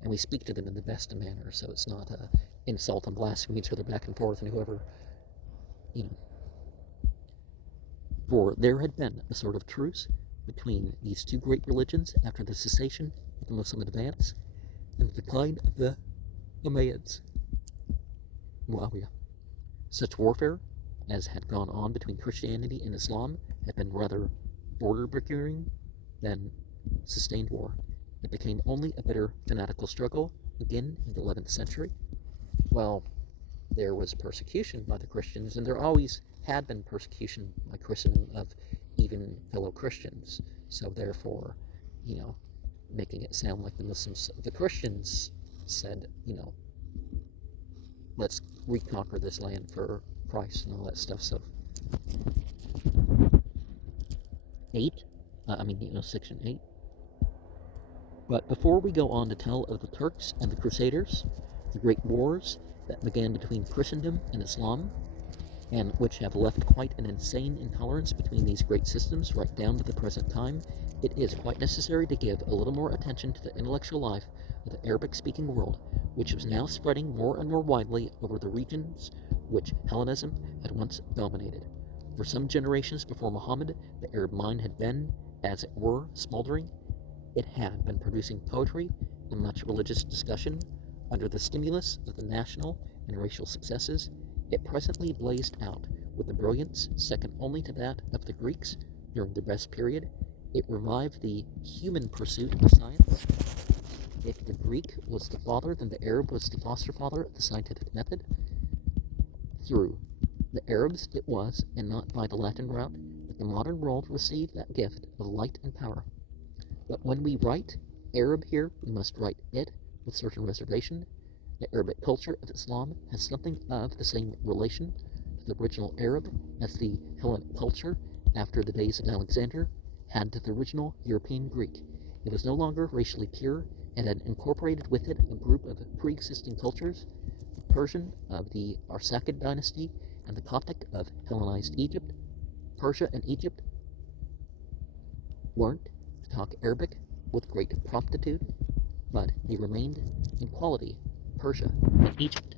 And we speak to them in the best of manners, so it's not a insult and blaspheme each other back and forth, and whoever, For there had been a sort of truce between these two great religions after the cessation of the Muslim advance and the decline of the Umayyads. Muawiyah. Such warfare as had gone on between Christianity and Islam had been rather border-procuring than sustained war. It became only a bitter fanatical struggle, again in the 11th century. Well, there was persecution by the Christians, and there always had been persecution by Christendom of even fellow Christians. So therefore, making it sound like the Christians said, let's reconquer this land for Christ and all that stuff. So, Section 8. But before we go on to tell of the Turks and the Crusaders, the great wars that began between Christendom and Islam, and which have left quite an insane intolerance between these great systems right down to the present time, it is quite necessary to give a little more attention to the intellectual life of the Arabic-speaking world, which was now spreading more and more widely over the regions which Hellenism had once dominated. For some generations before Muhammad, the Arab mind had been, as it were, smoldering. It had been producing poetry and much religious discussion. Under the stimulus of the national and racial successes, it presently blazed out with a brilliance second only to that of the Greeks during their best period. It revived the human pursuit of science. If the Greek was the father, then the Arab was the foster father of the scientific method. Through the Arabs it was, and not by the Latin route, that the modern world received that gift of light and power. But when we write Arab here, we must write it with certain reservation. The Arabic culture of Islam has something of the same relation to the original Arab as the Hellenic culture after the days of Alexander had to the original European Greek. It was no longer racially pure and had incorporated with it a group of pre-existing cultures, the Persian of the Arsacid dynasty and the Coptic of Hellenized Egypt. Persia and Egypt learned to talk Arabic with great promptitude, but they remained in quality Persia and Egypt.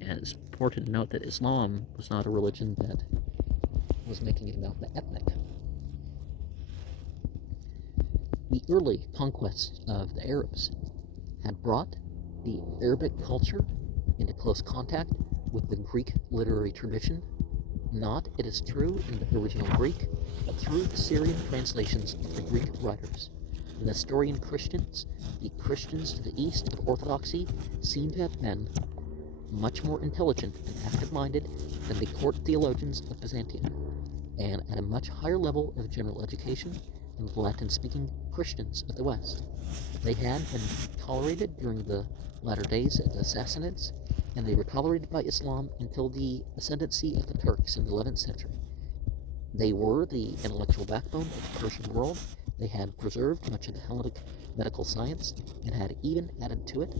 And it's important to note that Islam was not a religion that was making it about the ethnic. The early conquests of the Arabs had brought the Arabic culture into close contact with the Greek literary tradition, not, it is true, in the original Greek, but through the Syrian translations of the Greek writers. The Nestorian Christians, the Christians to the east of Orthodoxy, seem to have been much more intelligent and active-minded than the court theologians of Byzantium, and at a much higher level of general education than the Latin-speaking Christians of the West. They had been tolerated during the latter days of the Sassanids, and they were tolerated by Islam until the ascendancy of the Turks in the 11th century. They were the intellectual backbone of the Persian world. They had preserved much of the Hellenic medical science and had even added to it.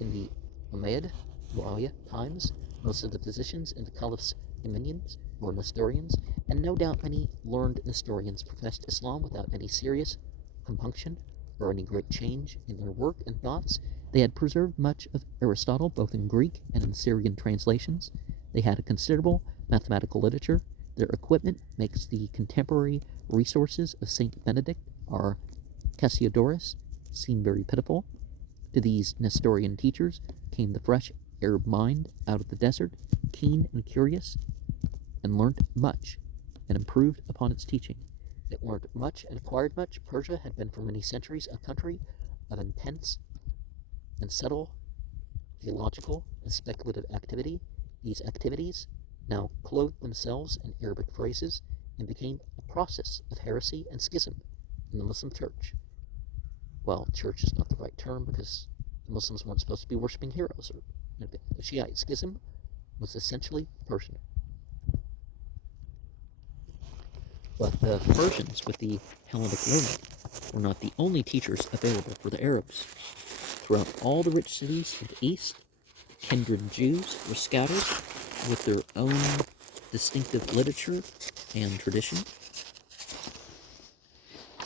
In the Umayyad, Muawiyah times, most of the physicians in the Caliph's dominions were Nestorians, and no doubt many learned Nestorians professed Islam without any serious compunction or any great change in their work and thoughts, They had preserved much of Aristotle, both in Greek and in Syrian translations. They had a considerable mathematical literature. Their equipment makes the contemporary resources of Saint Benedict, our Cassiodorus, seem very pitiful. To these Nestorian teachers came the fresh Arab mind out of the desert, keen and curious, and learnt much, and improved upon its teaching. It learned much and acquired much. Persia had been for many centuries a country of intense and subtle theological and speculative activity. These activities now clothed themselves in Arabic phrases and became a process of heresy and schism in the Muslim church. Well, church is not the right term because the Muslims weren't supposed to be worshipping heroes. The Shiite schism was essentially Persian. But the Persians, with the Hellenic learning, were not the only teachers available for the Arabs. Throughout all the rich cities of the East, kindred Jews were scattered with their own distinctive literature and tradition,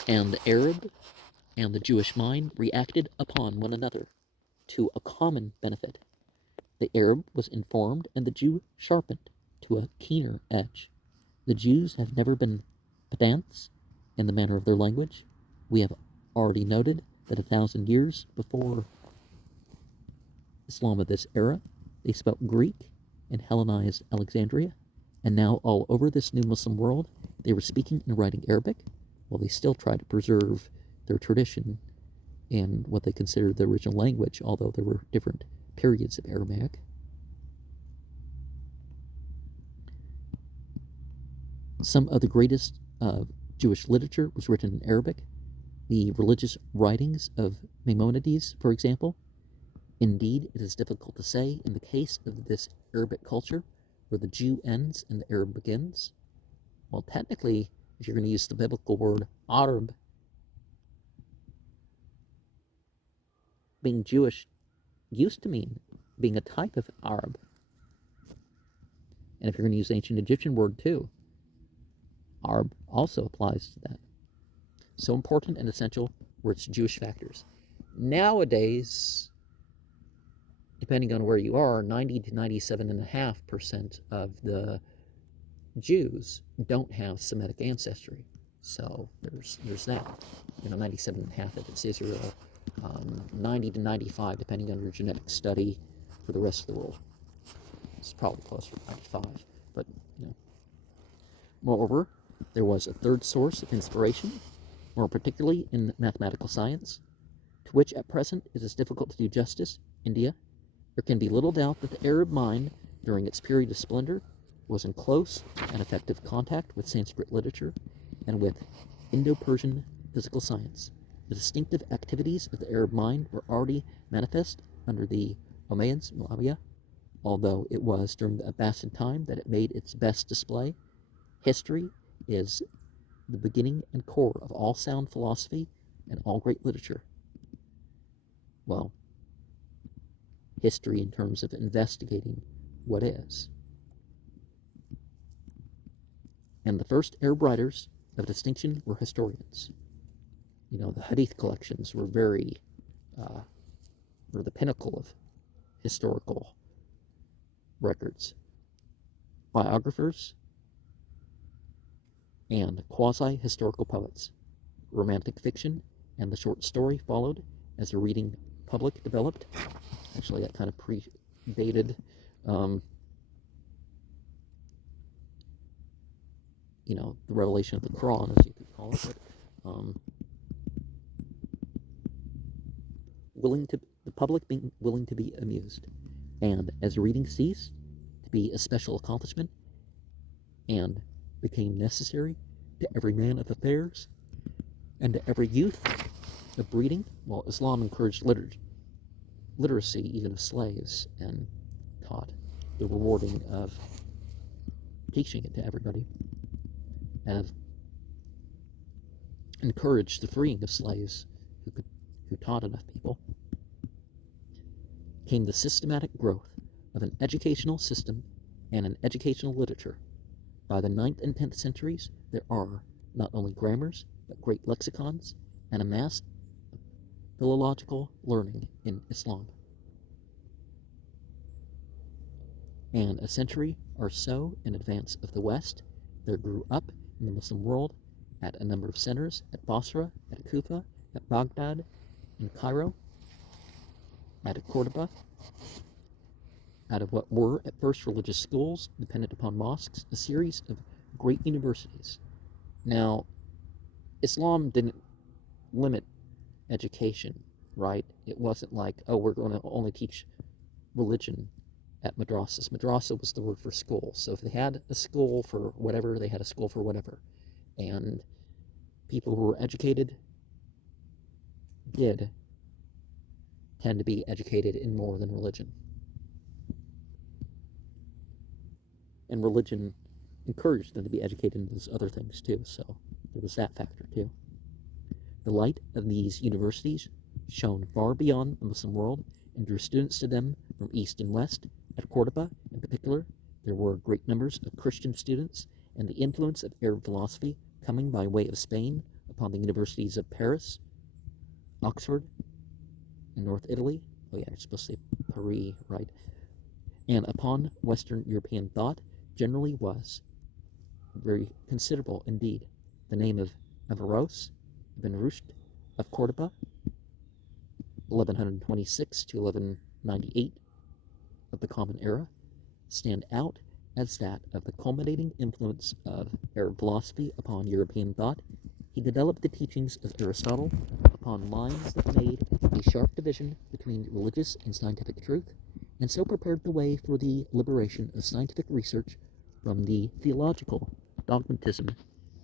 and the Arab and the Jewish mind reacted upon one another to a common benefit. The Arab was informed and the Jew sharpened to a keener edge. The Jews have never been pedants in the manner of their language. We have already noted that 1,000 years before Islam of this era, they spoke Greek in Hellenized Alexandria, and now all over this new Muslim world, they were speaking and writing Arabic, while they still try to preserve their tradition in what they considered the original language, although there were different periods of Aramaic. Some of the greatest Jewish literature was written in Arabic. The religious writings of Maimonides, for example. Indeed, it is difficult to say in the case of this Arabic culture where the Jew ends and the Arab begins. Well, technically, if you're going to use the biblical word Arab, being Jewish used to mean being a type of Arab. And if you're going to use the ancient Egyptian word too, Arab also applies to that. So important and essential were its Jewish factors. Nowadays, depending on where you are, 90 to 97.5% of the Jews don't have Semitic ancestry. So there's that. 97.5 if it's Israel, 90 to 95 depending on your genetic study for the rest of the world. It's probably closer to 95, but Moreover, there was a third source of inspiration, more particularly in mathematical science, to which at present it is difficult to do justice, India. There can be little doubt that the Arab mind, during its period of splendor, was in close and effective contact with Sanskrit literature and with Indo-Persian physical science. The distinctive activities of the Arab mind were already manifest under the Umayyads, Muawiyah, although it was during the Abbasid time that it made its best display. History is the beginning and core of all sound philosophy and all great literature. Well, history in terms of investigating what is. And the first Arab writers of distinction were historians. The Hadith collections were were the pinnacle of historical records. Biographers and quasi-historical poets. Romantic fiction and the short story followed as the reading public developed. Actually, that kind of predated the revelation of the Quran, as you could call it. But, the public being willing to be amused, and as reading ceased to be a special accomplishment and became necessary to every man of affairs and to every youth of breeding, while Islam encouraged literacy even of slaves and taught the rewarding of teaching it to everybody, and encouraged the freeing of slaves who taught enough people, came the systematic growth of an educational system and an educational literature. By the 9th and 10th centuries, there are not only grammars, but great lexicons, and a mass philological learning in Islam. And a century or so in advance of the West, there grew up in the Muslim world at a number of centers, at Basra, at Kufa, at Baghdad, in Cairo, at Cordoba, out of what were at first religious schools dependent upon mosques, a series of great universities. Now, Islam didn't limit education, right? It wasn't like, oh, we're going to only teach religion at madrasas. Madrasa was the word for school. So if they had a school for whatever, they had a school for whatever. And people who were educated did tend to be educated in more than religion. And religion encouraged them to be educated in those other things too, so there was that factor too. The light of these universities shone far beyond the Muslim world and drew students to them from east and west. At Cordoba, in particular, there were great numbers of Christian students, and the influence of Arab philosophy coming by way of Spain upon the universities of Paris, Oxford, and North Italy. Oh yeah, you're supposed to say Paris, right? And upon Western European thought generally was very considerable indeed. The name of Averroes ibn Rushd of Cordoba, 1126 to 1198 of the Common Era, stand out as that of the culminating influence of Arab philosophy upon European thought. He developed the teachings of Aristotle upon lines that made a sharp division between religious and scientific truth, and so prepared the way for the liberation of scientific research from the theological dogmatism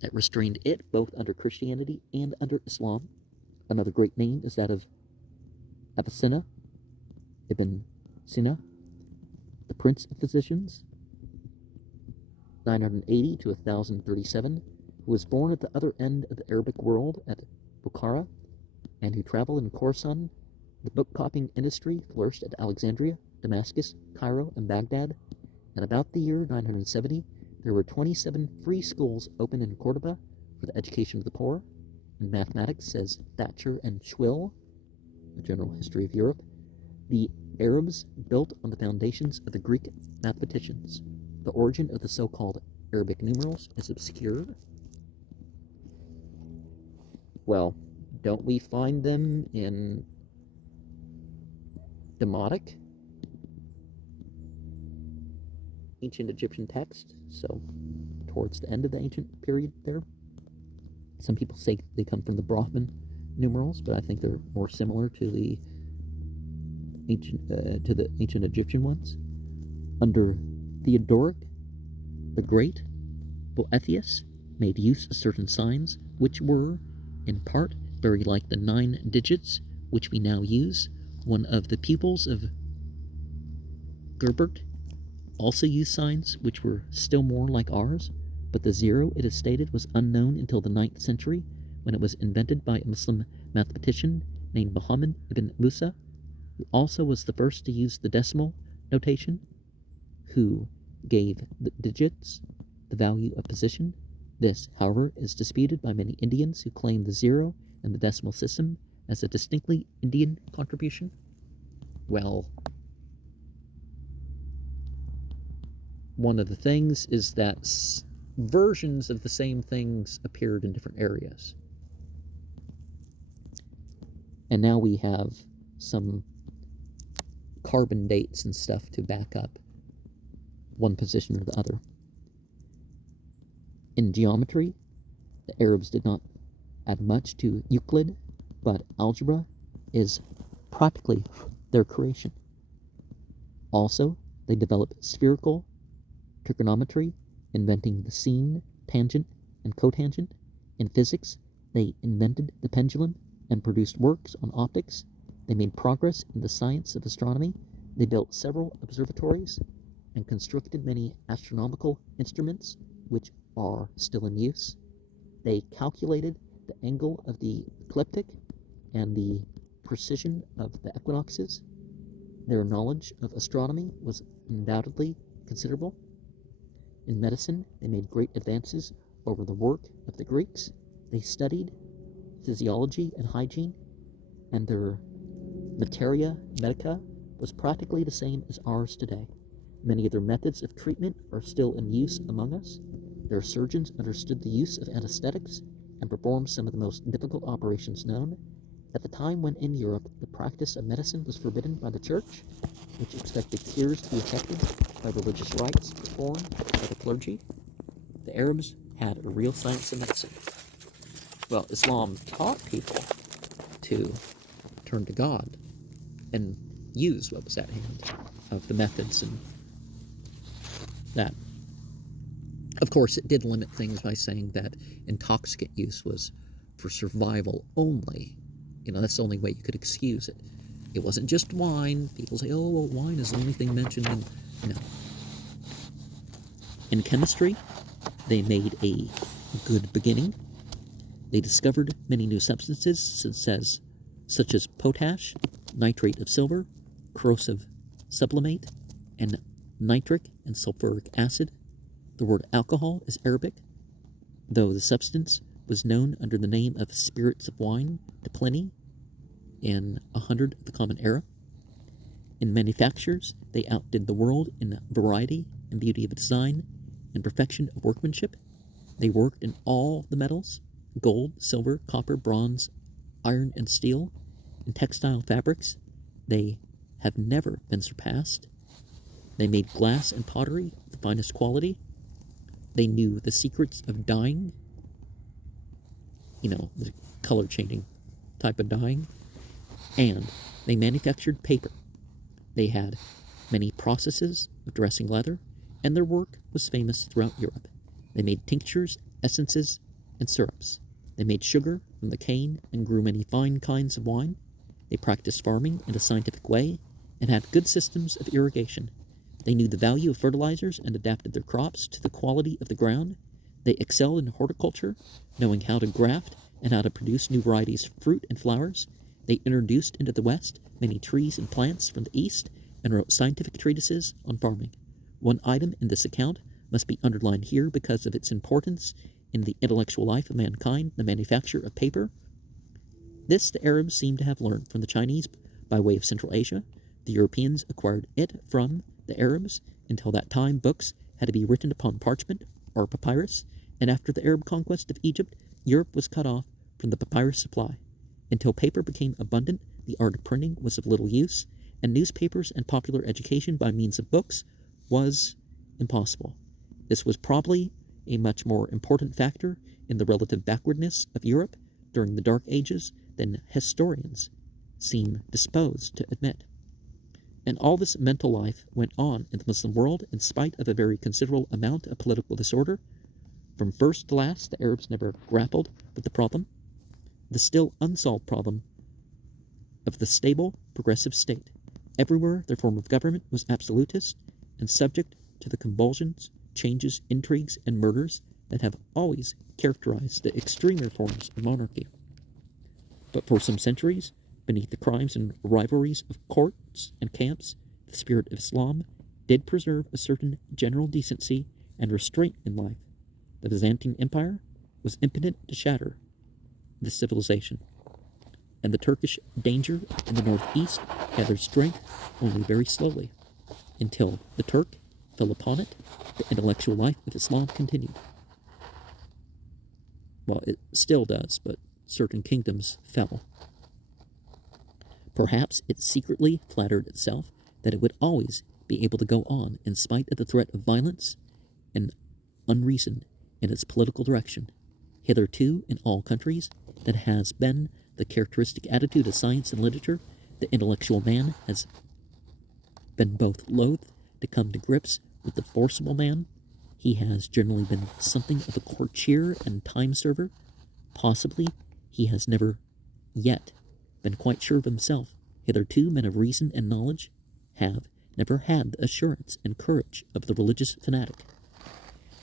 that restrained it both under Christianity and under Islam. Another great name is that of Avicenna ibn Sina, the Prince of Physicians, 980 to 1037, who was born at the other end of the Arabic world at Bukhara, and who traveled in Khorasan. The book-copying industry flourished at Alexandria, Damascus, Cairo, and Baghdad, and about the year 970, there were 27 free schools open in Cordoba for the education of the poor. In mathematics, says Thatcher and Schwill, A General History of Europe, the Arabs built on the foundations of the Greek mathematicians. The origin of the so-called Arabic numerals is obscure. Well, don't we find them in Demotic, ancient Egyptian text, so towards the end of the ancient period there? Some people say they come from the Brahmin numerals, but I think they're more similar to the ancient Egyptian ones. Under Theodoric the Great, Boethius made use of certain signs, which were, in part, very like the 9 digits which we now use. One of the pupils of Gerbert also used signs which were still more like ours, but the 0, it is stated, was unknown until the 9th century, when it was invented by a Muslim mathematician named Muhammad ibn Musa, who also was the first to use the decimal notation, who gave the digits the value of position. This, however, is disputed by many Indians who claim the 0 and the decimal system as a distinctly Indian contribution. Well, one of the things is that versions of the same things appeared in different areas. And now we have some carbon dates and stuff to back up one position or the other. In geometry, the Arabs did not add much to Euclid, but algebra is practically their creation. Also, they developed spherical trigonometry, inventing the sine, tangent, and cotangent. In physics, they invented the pendulum and produced works on optics. They made progress in the science of astronomy. They built several observatories and constructed many astronomical instruments which are still in use. They calculated the angle of the ecliptic and the precision of the equinoxes. Their knowledge of astronomy was undoubtedly considerable. In medicine, they made great advances over the work of the Greeks. They studied physiology and hygiene, and their materia medica was practically the same as ours today. Many of their methods of treatment are still in use among us. Their surgeons understood the use of anesthetics and performed some of the most difficult operations known. At the time when in Europe the practice of medicine was forbidden by the Church, which expected cures to be effected by religious rites performed by the clergy, the Arabs had a real science of medicine. Well, Islam taught people to turn to God and use what was at hand of the methods and that. Of course, it did limit things by saying that intoxicant use was for survival only. That's the only way you could excuse it. It wasn't just wine. People say, oh, well, wine is the only thing mentioned in... No. In chemistry, they made a good beginning. They discovered many new substances, such as potash, nitrate of silver, corrosive sublimate, and nitric and sulfuric acid. The word alcohol is Arabic, though the substance was known under the name of spirits of wine to Pliny in 100 of the Common Era. In manufactures, they outdid the world in variety and beauty of design and perfection of workmanship. They worked in all the metals, gold, silver, copper, bronze, iron, and steel. In textile fabrics, they have never been surpassed. They made glass and pottery of the finest quality. They knew the secrets of dyeing, the color changing type of dyeing, and they manufactured paper. They had many processes of dressing leather, and their work was famous throughout Europe. They made tinctures, essences, and syrups. They made sugar from the cane and grew many fine kinds of wine. They practiced farming in a scientific way and had good systems of irrigation. They knew the value of fertilizers and adapted their crops to the quality of the ground. They excelled in horticulture, knowing how to graft and how to produce new varieties of fruit and flowers. They introduced into the West many trees and plants from the East and wrote scientific treatises on farming. One item in this account must be underlined here because of its importance in the intellectual life of mankind, the manufacture of paper. This the Arabs seem to have learned from the Chinese by way of Central Asia. The Europeans acquired it from the Arabs. Until that time, books had to be written upon parchment or papyrus, and after the Arab conquest of Egypt, Europe was cut off from the papyrus supply. Until paper became abundant, the art of printing was of little use, and newspapers and popular education by means of books was impossible. This was probably a much more important factor in the relative backwardness of Europe during the Dark Ages than historians seem disposed to admit. And all this mental life went on in the Muslim world in spite of a very considerable amount of political disorder. From first to last, the Arabs never grappled with the problem, the still unsolved problem of the stable, progressive state. Everywhere their form of government was absolutist and subject to the convulsions, changes, intrigues, and murders that have always characterized the extremer forms of monarchy. But for some centuries, beneath the crimes and rivalries of courts and camps, the spirit of Islam did preserve a certain general decency and restraint in life. The Byzantine Empire was impotent to shatter this civilization, and the Turkish danger in the northeast gathered strength only very slowly. Until the Turk fell upon it, the intellectual life of Islam continued. Well, it still does, but certain kingdoms fell. Perhaps it secretly flattered itself that it would always be able to go on in spite of the threat of violence and unreason in its political direction. Hitherto, in all countries, that has been the characteristic attitude of science and literature. The intellectual man has been both loath to come to grips with the forcible man. He has generally been something of a courtier and time server. Possibly he has never yet been quite sure of himself. Hitherto, men of reason and knowledge have never had the assurance and courage of the religious fanatic.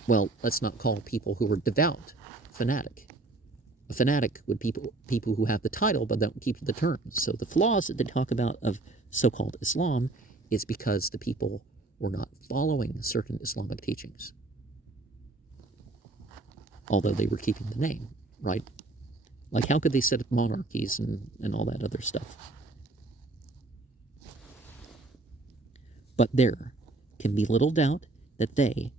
Well, let's not call people who are devout fanatic. A fanatic would be people who have the title but don't keep the terms. So the flaws that they talk about of so-called Islam is because the people were not following certain Islamic teachings, although they were keeping the name, right? Like, how could they set up monarchies and all that other stuff? But there can be little doubt that they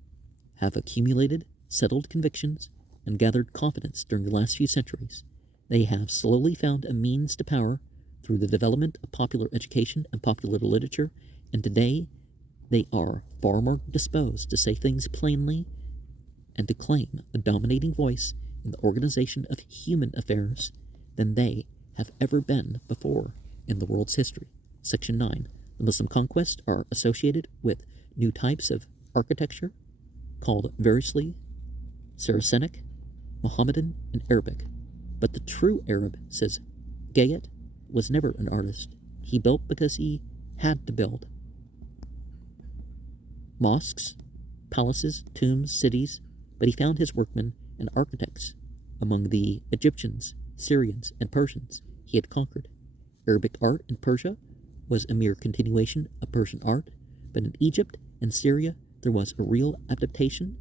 have accumulated settled convictions and gathered confidence during the last few centuries. They have slowly found a means to power through the development of popular education and popular literature, and today they are far more disposed to say things plainly and to claim a dominating voice in the organization of human affairs than they have ever been before in the world's history. Section 9. The Muslim conquests are associated with new types of architecture called variously Saracenic, Mohammedan, and Arabic. But the true Arab, says Gayet, was never an artist. He built because he had to build. Mosques, palaces, tombs, cities, but he found his workmen and architects among the Egyptians, Syrians, and Persians he had conquered. Arabic art in Persia was a mere continuation of Persian art, but in Egypt and Syria there was a real adaptation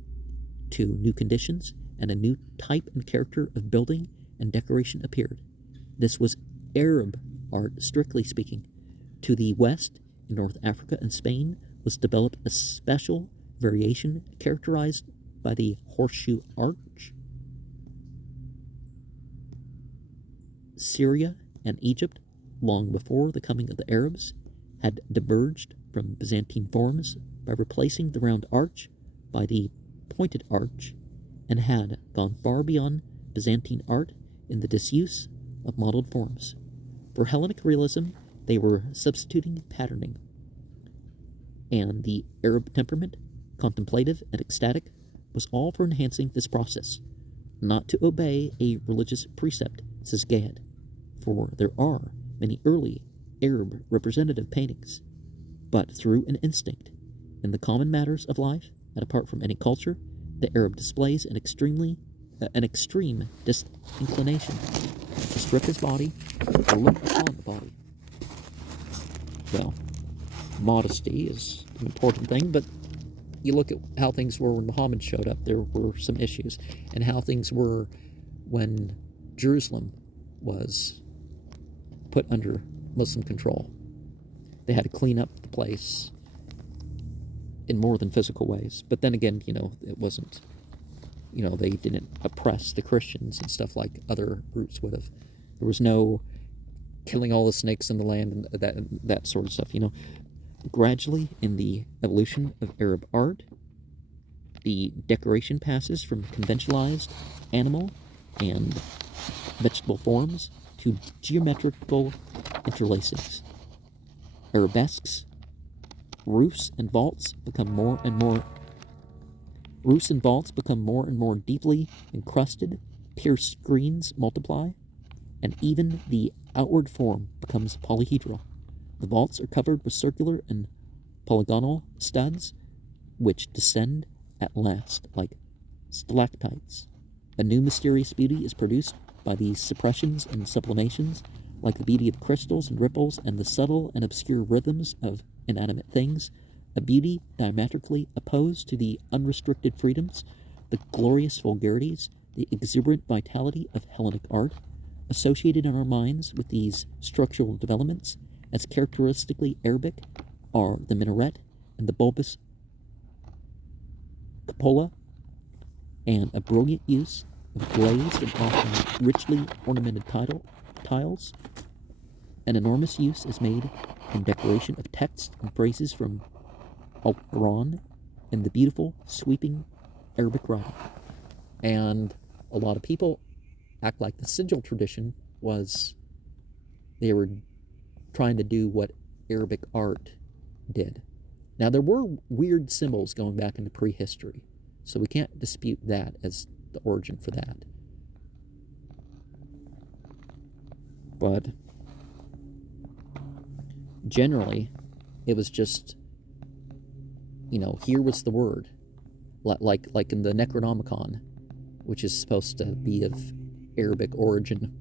to new conditions, and a new type and character of building and decoration appeared. This was Arab art, strictly speaking. To the west, in North Africa and Spain, was developed a special variation characterized by the horseshoe arch. Syria and Egypt, long before the coming of the Arabs, had diverged from Byzantine forms by replacing the round arch by the pointed arch, and had gone far beyond Byzantine art in the disuse of modeled forms. For Hellenic realism, they were substituting patterning, and the Arab temperament, contemplative and ecstatic, was all for enhancing this process, not to obey a religious precept, says Gayet, for there are many early Arab representative paintings, but through an instinct in the common matters of life, and apart from any culture, the Arab displays an extreme disinclination to strip his body or look upon the body. Well, modesty is an important thing, but you look at how things were when Muhammad showed up, there were some issues, and how things were when Jerusalem was put under Muslim control. They had to clean up the place in more than physical ways. But then again, it wasn't, they didn't oppress the Christians and stuff like other groups would have. There was no killing all the snakes in the land and that sort of stuff, Gradually, in the evolution of Arab art, the decoration passes from conventionalized animal and vegetable forms to geometrical interlacings. Arabesques, roofs and vaults become more and more deeply encrusted, pierced screens multiply, and even the outward form becomes polyhedral. The vaults are covered with circular and polygonal studs, which descend at last like stalactites. A new mysterious beauty is produced by these suppressions and sublimations, like the beauty of crystals and ripples and the subtle and obscure rhythms of inanimate things, a beauty diametrically opposed to the unrestricted freedoms, the glorious vulgarities, the exuberant vitality of Hellenic art. Associated in our minds with these structural developments as characteristically Arabic are the minaret and the bulbous cupola, and a brilliant use of glazed and often richly ornamented tiles. An enormous use is made in decoration of texts and phrases from Al-Quran and the beautiful, sweeping Arabic writing. And a lot of people act like the sigil tradition was, they were trying to do what Arabic art did. Now, there were weird symbols going back into prehistory, so we can't dispute that as the origin for that. But generally, it was just, here was the word, like in the Necronomicon, which is supposed to be of Arabic origin.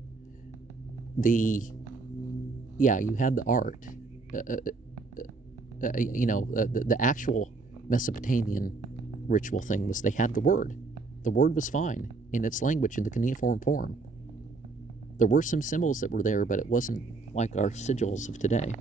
You had the art, the actual Mesopotamian ritual thing was they had the word. The word was fine in its language in the cuneiform form. There were some symbols that were there, but it wasn't like our sigils of today.